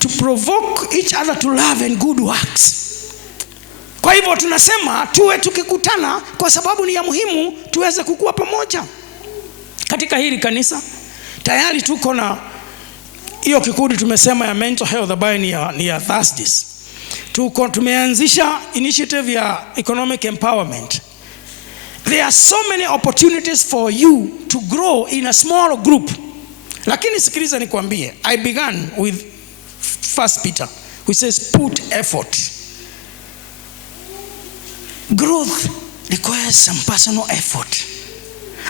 To provoke each other to love and good works. Kwa hivyo tunasema tuwe tukikutana kwa sababu ni ya muhimu tuweze kukua pamoja. Katika hili kanisa tayari tuko na hiyo kikundi tumesema ya mental health ambayo ni ya Thursdays. Tumeanzisha initiative ya economic empowerment. There are so many opportunities for you to grow in a small group. Lakini sikiliza nikwambie, I began with 1 Peter, which says put effort. Growth requires some personal effort.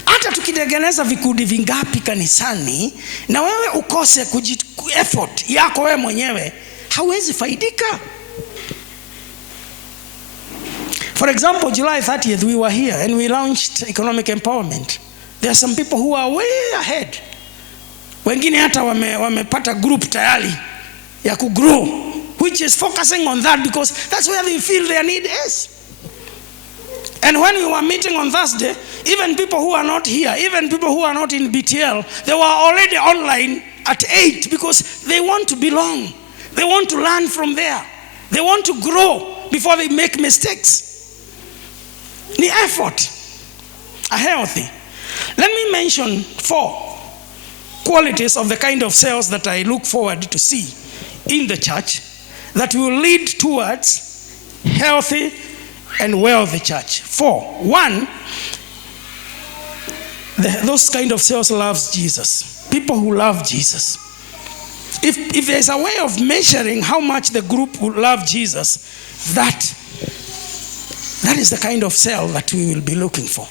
Hata tukitengeneza vikundi vingapi kanisani na wewe ukose effort yako wewe mwenyewe, hauwezi faidika. For example, July 30th we were here and we launched economic empowerment. There are some people who are way ahead. Wengine hata wamepata group tayari ya kugrow, which is focusing on that because that's where they feel their need is. And when we were meeting on Thursday, even people who are not here, even people who are not in BTL, they were already online at 8 because they want to belong. They want to learn from there. They want to grow before they make mistakes. The effort, a healthy. Let me mention 4 qualities of the kind of cells that I look forward to see in the church that will lead towards healthy and wealthy church. 4. 1, those kind of cells loves Jesus. People who love Jesus. If there's a way of measuring how much the group will love Jesus, that is the kind of cell that we will be looking for.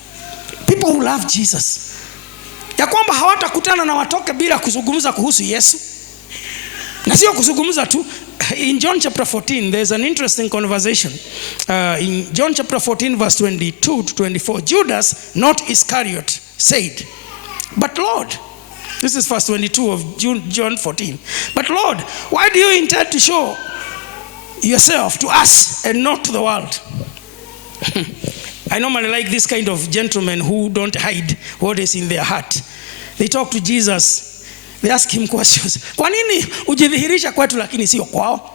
People who love Jesus. Ya kwamba hawatakutana na watoke bila kuzungumza kuhusu Yesu. Na sio kuzungumza tu. In John chapter 14, there's an interesting conversation. In John chapter 14, verse 22 to 24, Judas, not Iscariot, said, "But Lord," this is verse 22 of John 14, "But Lord, why do you intend to show yourself to us and not to the world?" I normally like this kind of gentlemen who don't hide what is in their heart. They talk to Jesus. They ask him questions. Kwa nini ujidhihirisha kwetu lakini sio kwao?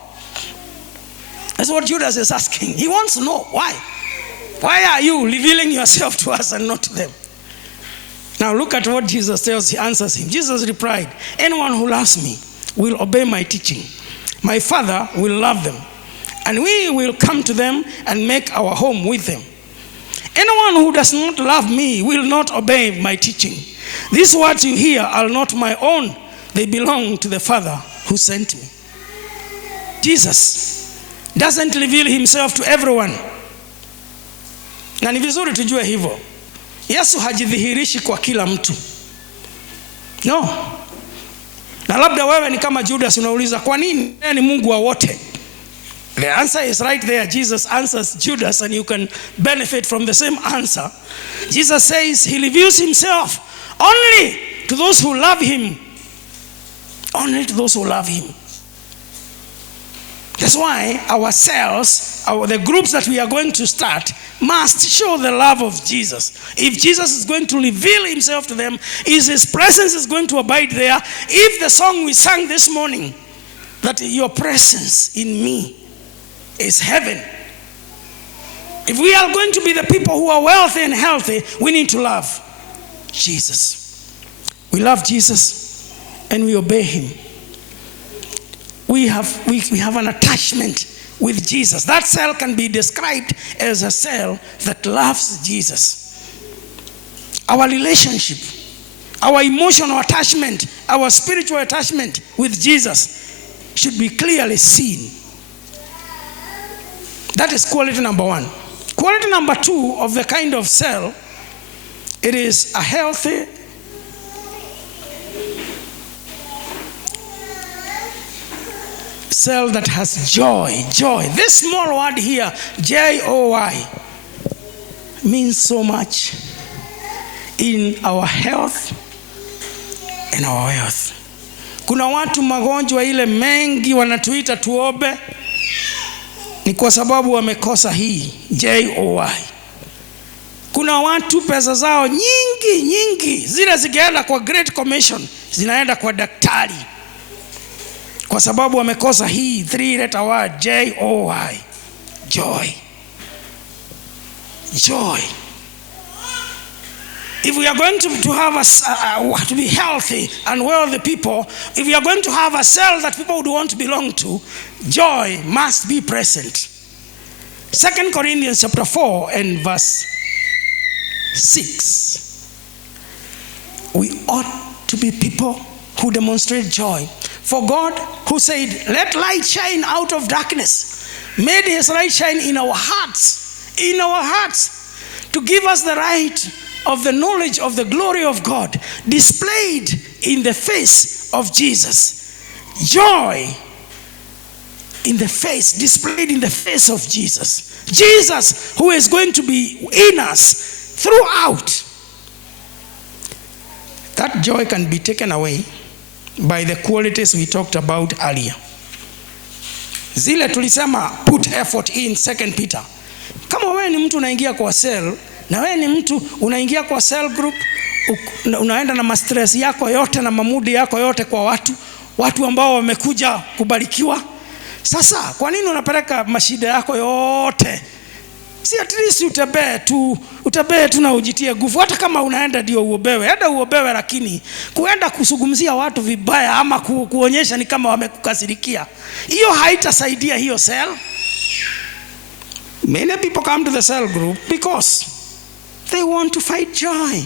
That's what Judas is asking. He wants to know why. Why are you revealing yourself to us and not to them? Now look at what Jesus tells. He answers him. Jesus replied, "Anyone who loves me will obey my teaching. My Father will love them, and we will come to them and make our home with them. Anyone who does not love me will not obey my teaching. These words you hear are not my own. They belong to the Father who sent me. Jesus doesn't reveal himself to everyone. Na ni vizuri tujue hivyo. Yesu hajidhihirishi kwa kila mtu. No. Na labda wewe ni kama Judas unauliza kwa nini yeye ni Mungu wa wote? The answer is right there. Jesus answers Judas and you can benefit from the same answer. Jesus says he reveals himself only to those who love him. Only to those who love him. That's why our cells, the groups that we are going to start, must show the love of Jesus. If Jesus is going to reveal himself to them, his presence is going to abide there. If the song we sang this morning, that your presence in me is heaven. If we are going to be the people who are wealthy and healthy, we need to love Jesus. We love Jesus and we obey him. We have an attachment with Jesus. That cell can be described as a cell that loves Jesus. Our relationship, our emotional attachment, our spiritual attachment with Jesus should be clearly seen. That is quality number one. Quality number two of the kind of cell, it is a healthy cell that has joy. Joy. This small word here, J-O-Y, means so much in our health and our wealth. Kuna watu magonjwa ile mengi wanatuita tuombe, ni kwa sababu wamekosa hii J-O-Y. Kuna watu pesa zao nyingi zile zikienda kwa Great Commission zinaenda kwa daktari kwa sababu wamekosa hii 3-letter word J-O-Y. Joy. Joy. If we are going to have to be healthy and wealthy people, if we are going to have a cell that people would want to belong to, joy must be present. 2 Corinthians chapter 4 and verse 6. We ought to be people who demonstrate joy. For God, who said, let light shine out of darkness, made his light shine in our hearts, to give us the light of the knowledge of the glory of God displayed in the face of Jesus. Joy in the face, displayed in the face of Jesus. Jesus, who is going to be in us throughout. That joy can be taken away by the qualities we talked about earlier. Zile tulisema put effort in 2 Peter. Kama wewe ni mtu unaingia kwa cell, na wewe ni mtu unaingia kwa cell group, unaenda na stress yako yote na mamudi yako yote kwa watu ambao wamekuja kubarikiwa. Sasa kwa nini unapeleka mashida yako yote? Si at least utembee tu na ujitie nguvu. Hata kama unaenda ndio uobewe, hata uobewe, lakini kuenda kusugumzia watu vibaya ama kuonyesha ni kama wamekukasirikia, hiyo haitasaidia hiyo cell. Many people come to the cell group because they want to fight joy.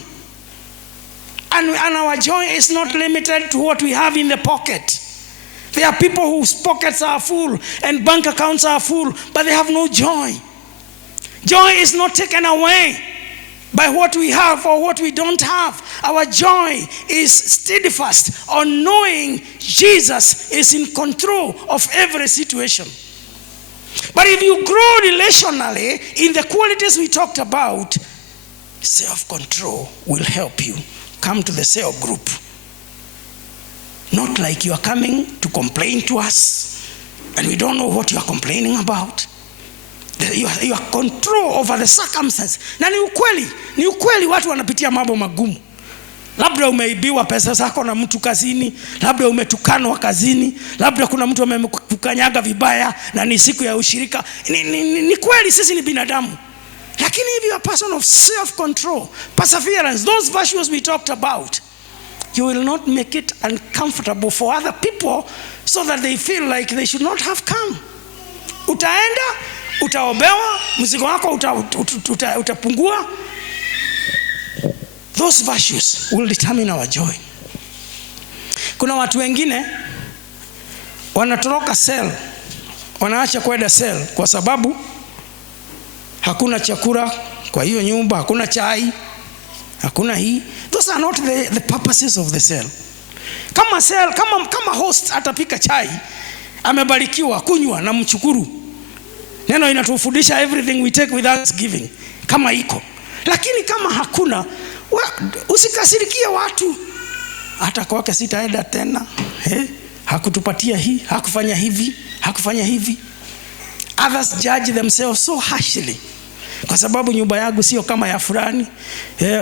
And our joy is not limited to what we have in the pocket. There are people whose pockets are full and bank accounts are full, but they have no joy. Joy is not taken away by what we have or what we don't have. Our joy is steadfast on knowing Jesus is in control of every situation. But if you grow relationally in the qualities we talked about, self-control will help you come to the cell group. Not like you are coming to complain to us and we don't know what you are complaining about. Your control over the circumstances. Na ni ukweli watu wanapitia mambo magumu. Labda umeibiwa pesa zako na mtu kazini, labda umetukanwa kazini, labda kuna mtu amekukanyaga vibaya na ni siku ya ushirika. Ni kweli sisi ni binadamu. Lakini if you are a person of self-control, perseverance, those virtues we talked about, you will not make it uncomfortable for other people so that they feel like they should not have come. Utaenda, utaobewa, mzigo wako utapungua. Those virtues will determine our joy. Kuna watu wengine wanatoroka cell, wanaacha kwenda cell kwa sababu hakuna chakula kwa hiyo nyumba, hakuna chai, hakuna hii. Those are not the purposes of the cell. Kama cell, kama host atapika chai, amebarikiwa kunywa na mchukuru. Neno inatufundisha everything we take with thanksgiving kama iko. Lakini kama hakuna, usikasirikie watu. Hata kwake sitaenda tena. Hakutupatia hii, hakufanya hivi, hakufanya hivi. Others judge themselves so harshly. Kwa sababu nyumba yangu sio kama ya fulani.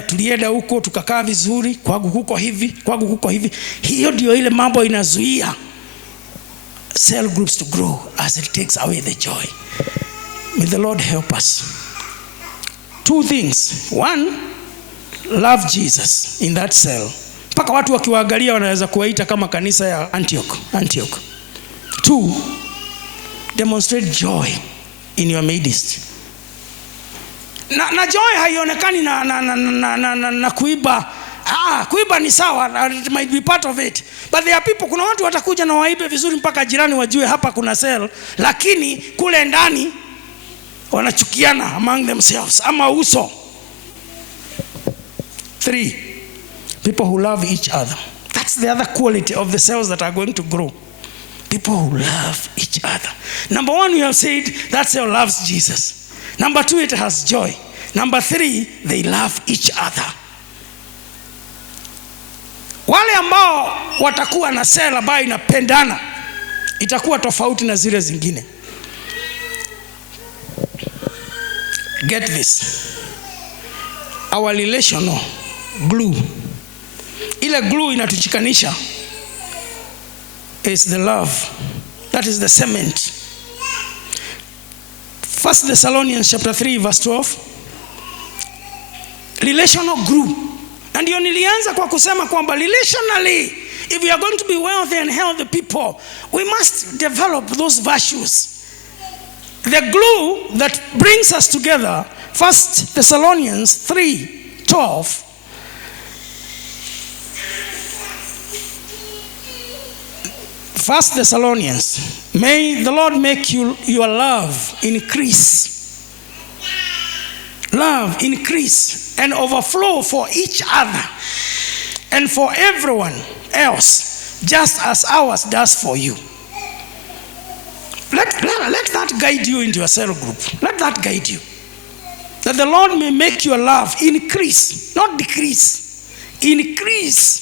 Tulienda huko tukakaa vizuri, kwangu huko hivi, kwangu huko hivi. Hiyo ndio ile mambo inazuia cell groups to grow as it takes away the joy. May the Lord help us. Two things. One, love Jesus in that cell. Paka watu wakiwaangalia wanaweza kuwaita kama kanisa ya Antioch. Two, demonstrate joy in your midst. Na joy haionekani na kuiba. Kuiba ni sawa, it might be part of it. But there are people, kuna watu watakuja na waibe vizuri mpaka jirani wajue hapa kuna cell, lakini kule ndani wanachukiana among themselves ama uso. 3, people who love each other. That's the other quality of the cells that are going to grow. People who love each other. Number 1, we have said that cell loves Jesus. Number 2, it has joy. Number 3, they love each other. Wale ambao watakuwa na cell ambayo inapendana itakuwa tofauti na zile zingine. Get this. Our relational glue, ile glue inatuchikanisha, is the love. That is the cement. 1 Thessalonians chapter 3 verse 12. Relational glue. Na ndio nilianza kwa kusema kwamba relationally, if we are going to be wealthy and healthy people, we must develop those virtues. The glue that brings us together, 1 Thessalonians 3:12. First Thessalonians, may the Lord make your love increase. Love increase and overflow for each other and for everyone else, just as ours does for you. Let that guide you into your cell group. Let that guide you. That the Lord may make your love increase, not decrease. Increase.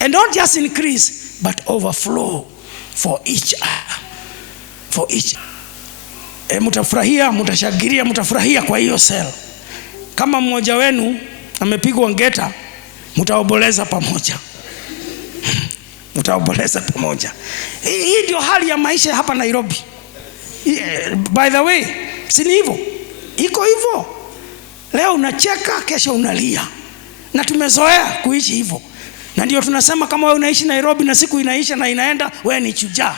And not just increase, but overflow for each other. For each. Mutafurahia, mutashangilia, mutafurahia kwa hiyo cell. Kama mmoja wenu amepigwa ngeta, mtaomboleza pamoja. Mtaomboleza pamoja. Hii ndio hali ya maisha hapa Nairobi. By the way, si hivyo? Iko hivyo. Leo unacheka, kesho unalia. Na tumezoea kuishi hivyo. Na ndio tunasema kama wewe unaishi Nairobi na siku inaisha na inaenda, wewe ni shujaa.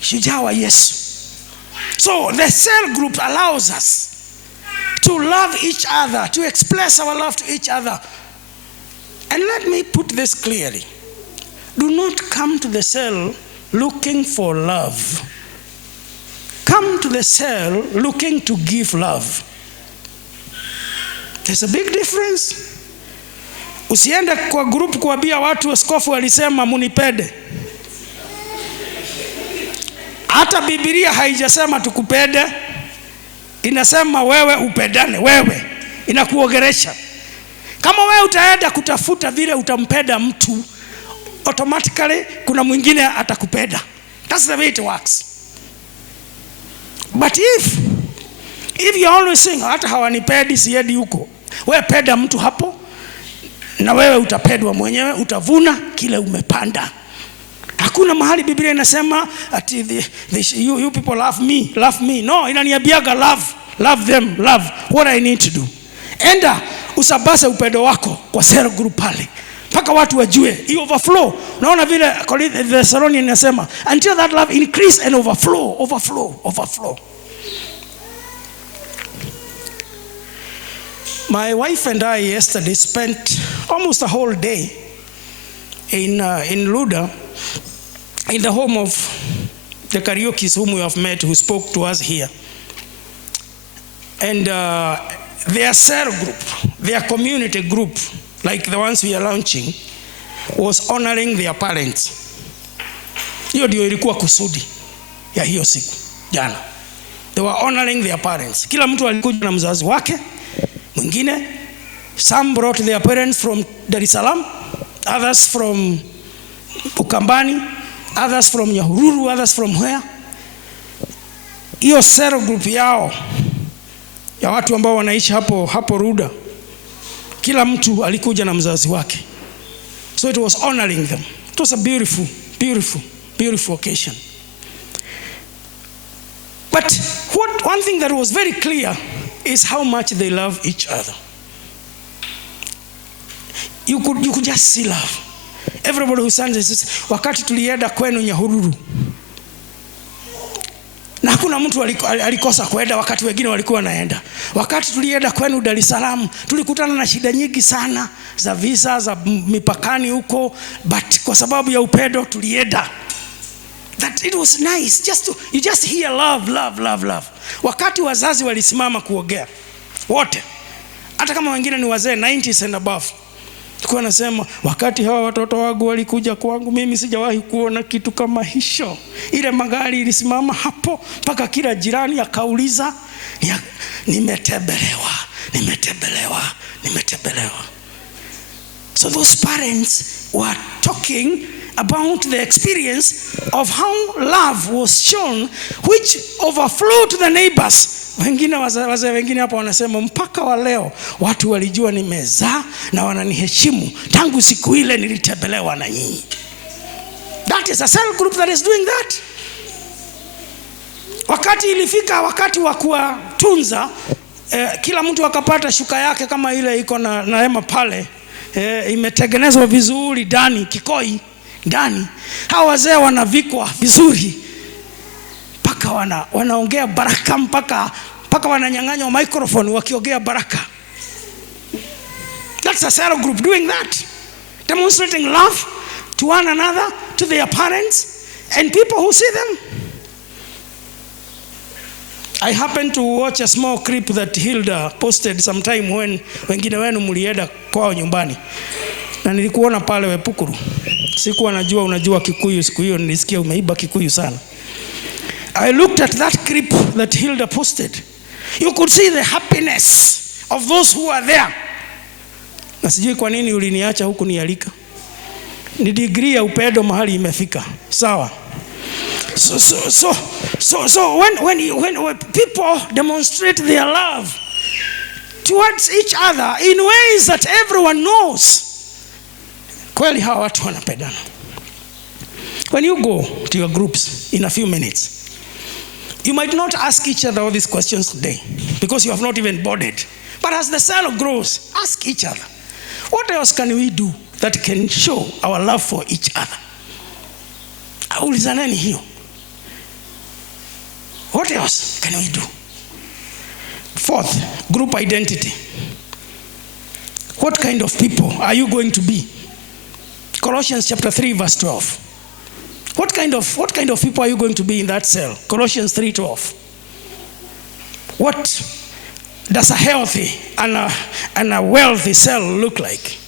Shujaa wa Yesu. So the cell group allows us to love each other, to express our love to each other. And let me put this clearly. Do not come to the cell looking for love. Come to the cell looking to give love. There's a big difference. Usiende kwa group kuambia watu askofu alisema munipende. Hata Biblia haijasema tukupende. Inasema wewe upendane, wewe. Inakuogeresha. Kama wewe utaenda kutafuta vile utampenda mtu, automatically kuna mwingine atakupenda. That's the way it works. But if you always saying hata hawanipendi siedi huko, wewe penda mtu hapo na wewe utapendwa mwenyewe, utavuna kile umepanda. Hakuna mahali Biblia inasema ati you people love me. No, inaniambiaga love them, love what I need to do. Enda usabase upendo wako kwa cell group pale. Paka watu wajue, you overflow. Unaona vile Thessalonians inasema until that love increase and overflow. My wife and I yesterday spent almost a whole day in Luda, in the home of the Karaokes whom we have met, who spoke to us here. And their cell group, their community group, like the ones we are launching, was honoring their parents. Hiyo ndio ilikuwa kusudi ya hiyo siku jana. They were honoring their parents. Kila mtu alikuja na mzazi wake mwingine. Some brought their parents from Dar es Salaam, others from Ukambani, others from Nyahururu, others from where. Hiyo cell group yao ya watu ambao wanaishi hapo Ruda, kila mtu alikuja na mzazi wake. So it was honoring them. It was a beautiful, beautiful, beautiful occasion. But one thing that was very clear is how much they love each other. You could just see love. Everybody who says, wakati tulienda kwenu Nyahururu, na hakuna mtu alikosa kwenda wakati wengine walikuwa naenda. Wakati tulienda kwenu Dar es Salaam, tulikutana na shida nyingi sana za visa, za mipakani huko, but kwa sababu ya upendo tulienda. That it was nice, you just hear love, love, love, love. Wakati wazazi walisimama kuongea wote, hata kama wengine ni wazee 90s and above, tulikuwa nasema, wakati hawa watoto wangu walikuja kwangu, mimi sijawahi kuona kitu kama hicho. Ile magari ilisimama hapo mpaka kila jirani akauliza, nimetembelewa, nimetembelewa, nimetembelewa. So those parents were talking about the experience of how love was shown, which overflowed to the neighbors. Wengine wazee wengine hapo wanasema, mpaka wa leo watu walijua nimezaa na wananiheshimu tangu siku ile nilitembelewa na nyinyi. That is a cell group that is doing that. Wakati ilifika wakati wa kuwatunza, kila mtu akapata shuka yake kama ile iko na hema pale, imetengenezwa vizuri ndani, kikoi ndani. Hao wazee wanavikwa vizuri, mpaka wanaongea baraka, mpaka wananyang'anywa microphone wakiongea baraka. That's a cell group doing that, demonstrating love to one another, to their parents and people who see them. I happened to watch a small clip that Hilda posted sometime when wengine wenu mlienda kwao nyumbani, na nilikuona pale Wepukuru. Sikuwa najua unajua Kikuyu, siku hiyo nilisikia umeiba Kikuyu sana. I looked at that clip that Hilda posted. You could see the happiness of those who are there. Na sijui kwa nini uliniacha huku nialika. Ni degree ya upendo mahali imefika. Sawa. So when people demonstrate their love towards each other in ways that everyone knows, kweli hawa watu wanapendana. When you go to your groups in a few minutes, you might not ask each other all these questions today because you have not even boarded. But as the cell grows, ask each other, what else can we do that can show our love for each other? Ulizaneni hiyo. What else can we do? Fourth, group identity. What kind of people are you going to be? Colossians chapter 3 verse 12. What kind of people are you going to be in that cell? Colossians 3:12. What does a healthy and a wealthy cell look like?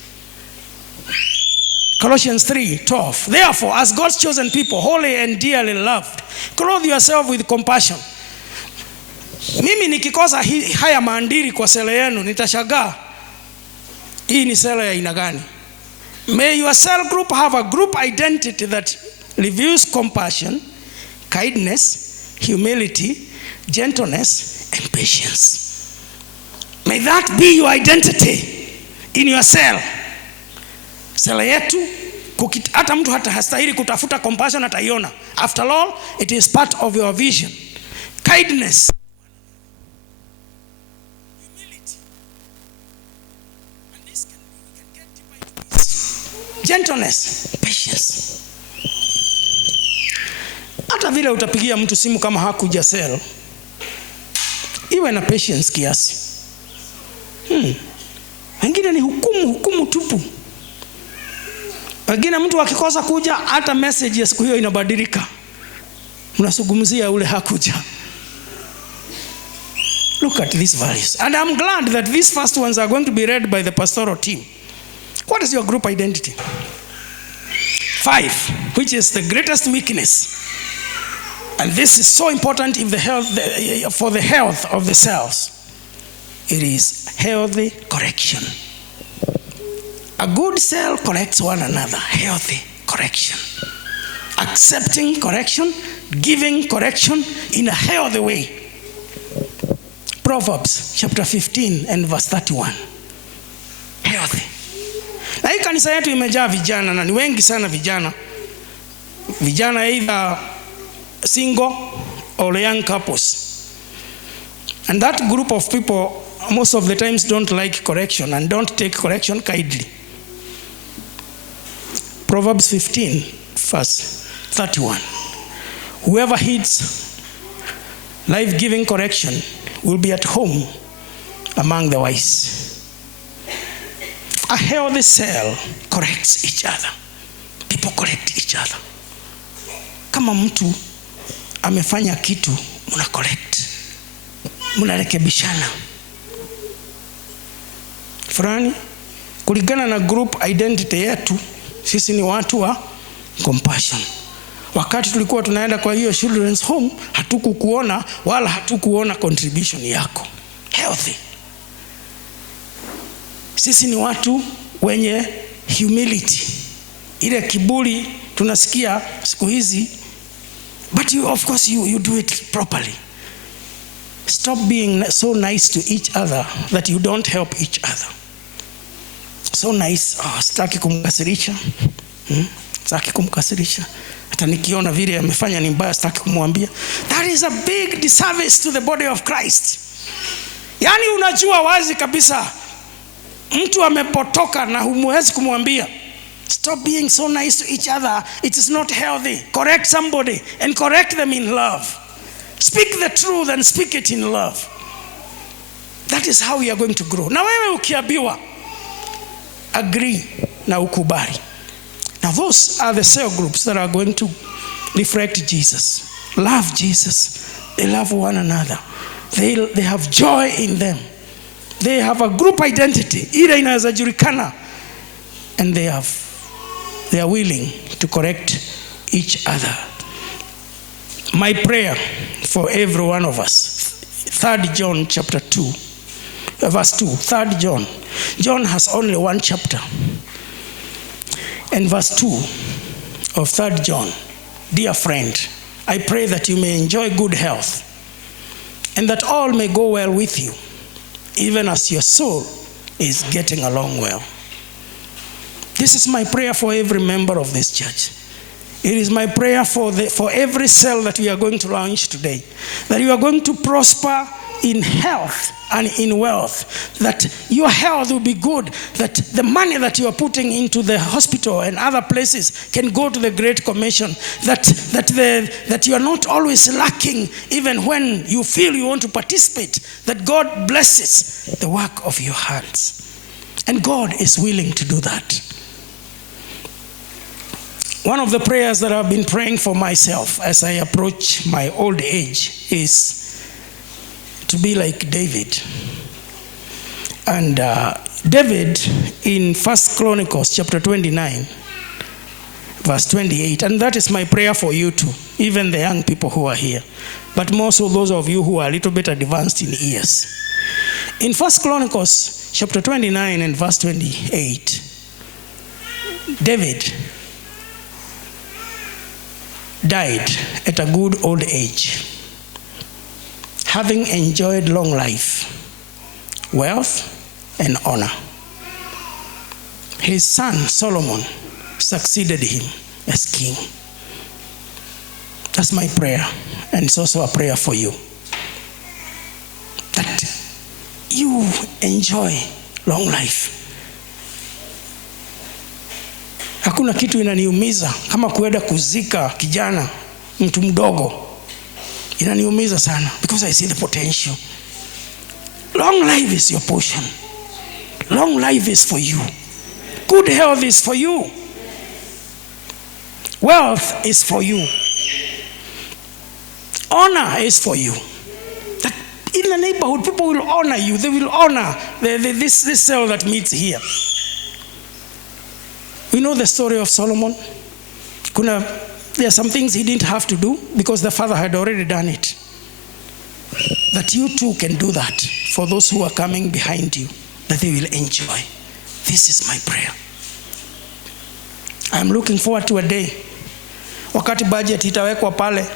Colossians 3:12. Therefore, as God's chosen people, holy and dearly loved, clothe yourself with compassion. Mimi nikikosa haya maandiri kwa sele yenu nitashangaa. Hii ni sele ya aina gani? May your cell group have a group identity that reveals compassion, kindness, humility, gentleness, and patience. May that be your identity in your cell. Sela yetu, hata mtu hastahili kutafuta compassion ataiona. After all, it is part of your vision. Kindness, humility, and this we can get deeper into this. Gentleness, patience. Hata vile utapigia mtu simu kama hakuja cell, iwe na patience kiasi. Wengine mtu akikosa kuja hata message ya siku hiyo inabadilika. Mnazungumzia ule hakuja. Look at these values. And I'm glad that these first ones are going to be read by the pastoral team. What is your group identity? 5, which is the greatest weakness. And this is so important if for the health of the cells. It is healthy correction. A good cell corrects one another. Healthy correction. Accepting correction, giving correction in a healthy way. Proverbs chapter 15 and verse 31. Healthy. Na hii kanisa yetu imejaa vijana na ni wengi sana vijana. Vijana either single or young couples. And that group of people most of the times don't like correction and don't take correction kindly. Proverbs 15 verse 31. Whoever heeds life-giving correction will be at home among the wise. A healthy cell corrects each other. People correct each other. Kama mtu amefanya kitu, muna correct. Munarekebishana. Fulani, kulingana na group identity yetu, sisi ni watu wa compassion. Wakati tulikuwa tunaenda kwa hiyo children's home, hatukukuona wala hatukuona contribution yako. Healthy. Sisi ni watu wenye humility. Ile kiburi tunasikia siku hizi, but of course you do it properly. Stop being so nice to each other that you don't help each other. So nice, sitaki kumkasirisha. Sitaki kumkasirisha. Hata nikiona vile amefanya ni mbaya sitaki kumwambia. That is a big disservice to the body of Christ. Yani unajua wazi kabisa mtu amepotoka na humwezi kumwambia. Stop being so nice to each other. It is not healthy. Correct somebody and correct them in love. Speak the truth and speak it in love. That is how we are going to grow. Na wewe ukiambiwa, agree na ukubali. Now those are the cell groups that are going to reflect Jesus. Love Jesus. They love one another. They have joy in them. They have a group identity. Ile inaweza julikana. And they are willing to correct each other. My prayer for every one of us. 3 John chapter 2. Verse 2. 3 John. John has only one chapter. And verse 2 of 3 John. Dear friend, I pray that you may enjoy good health and that all may go well with you, even as your soul is getting along well. This is my prayer for every member of this church. It is my prayer for every cell that we are going to launch today, that you are going to prosper in health and in wealth, that your health will be good, that the money that you are putting into the hospital and other places can go to the Great Commission, that you are not always lacking even when you feel you want to participate, that God blesses the work of your hands. And God is willing to do that. One of the prayers that I've been praying for myself as I approach my old age is to be like David. And David in 1 Chronicles chapter 29, verse 28, and that is my prayer for you too, even the young people who are here, but more so those of you who are a little bit advanced in years. In 1 Chronicles chapter 29 and verse 28, David died at a good old age, having enjoyed long life, wealth, and honor. His son Solomon succeeded him as king. That's my prayer, and it's also a prayer for you, that you enjoy long life. Hakuna kitu inaniumiza kama kuenda kuzika kijana, mtu mdogo. Inaniumiza sana because I see the potential. Long life is your portion. Long life is for you. Good health is for you. Wealth is for you. Honor is for you. That in the neighborhood, people will honor you. They will honor this cell that meets here. We know the story of Solomon. There are some things he didn't have to do because the father had already done it. That you too can do that for those who are coming behind you, that they will enjoy. This is my prayer. I'm looking forward to a day wakati budget itawekwa pale,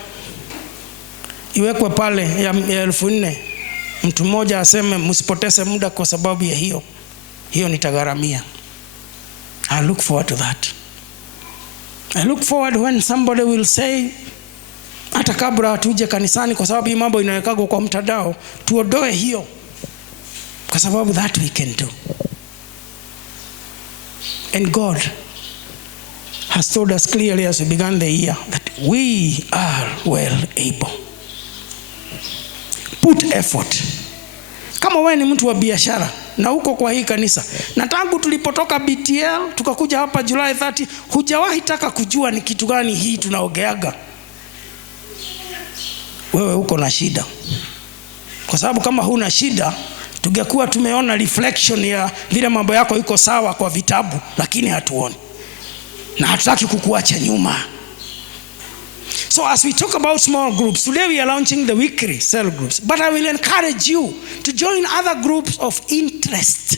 iwekwe pale ya 4,000, mtu mmoja aseme msipoteze muda kwa sababu ya hiyo nitagharamia. I look forward to that. I look forward when somebody will say, hata kabla tuje kanisani, kwa sababu hii mambo inawekagwa kwa mtandao, tuodoe hiyo, kwa sababu that we can do. And God has told us clearly as we began the year that we are well able. Put effort. Kama wewe ni mtu wa biashara na uko kwa hii kanisa, na tangu tulipotoka BTL tukakuja hapa July 30, hujawahi taka kujua ni kitu gani hii tunaogeaga, wewe uko na shida. Kwa sababu kama huna shida, tungekuwa tumeona reflection ya vile mambo yako iko sawa kwa vitabu, lakini hatuoni. Na hatutaki kukuacha nyuma. So as we talk about small groups, today we are launching the weekly cell groups. But I will encourage you to join other groups of interest.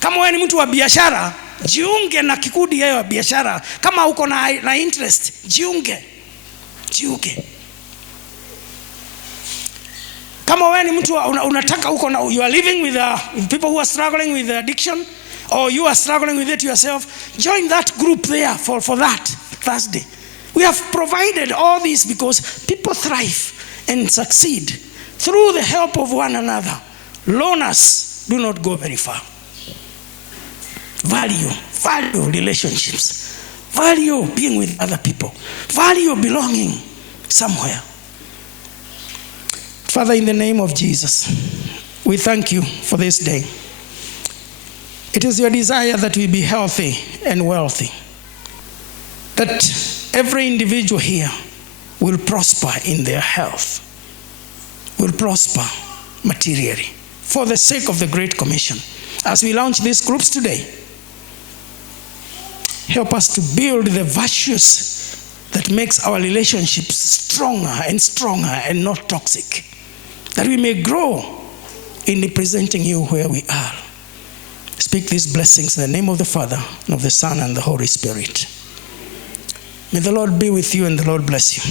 Kama wewe ni mtu wa biashara, jiunge na kikundi ya biashara. Kama uko na interest, jiunge. Kama wewe ni mtu unataka you are living with people who are struggling with addiction, or you are struggling with it yourself, join that group there for that Thursday. We have provided all this because people thrive and succeed through the help of one another. Loners do not go very far. Value relationships. Value being with other people. Value belonging somewhere. Father, in the name of Jesus, we thank you for this day. It is your desire that we be healthy and wealthy, that every individual here will prosper in their health, will prosper materially, for the sake of the Great Commission. As we launch these groups today, help us to build the virtues that makes our relationships stronger and not toxic, that we may grow in representing you where we are. Speak these blessings in the name of the Father, and of the Son, and the Holy Spirit. May the Lord be with you, and the Lord bless you.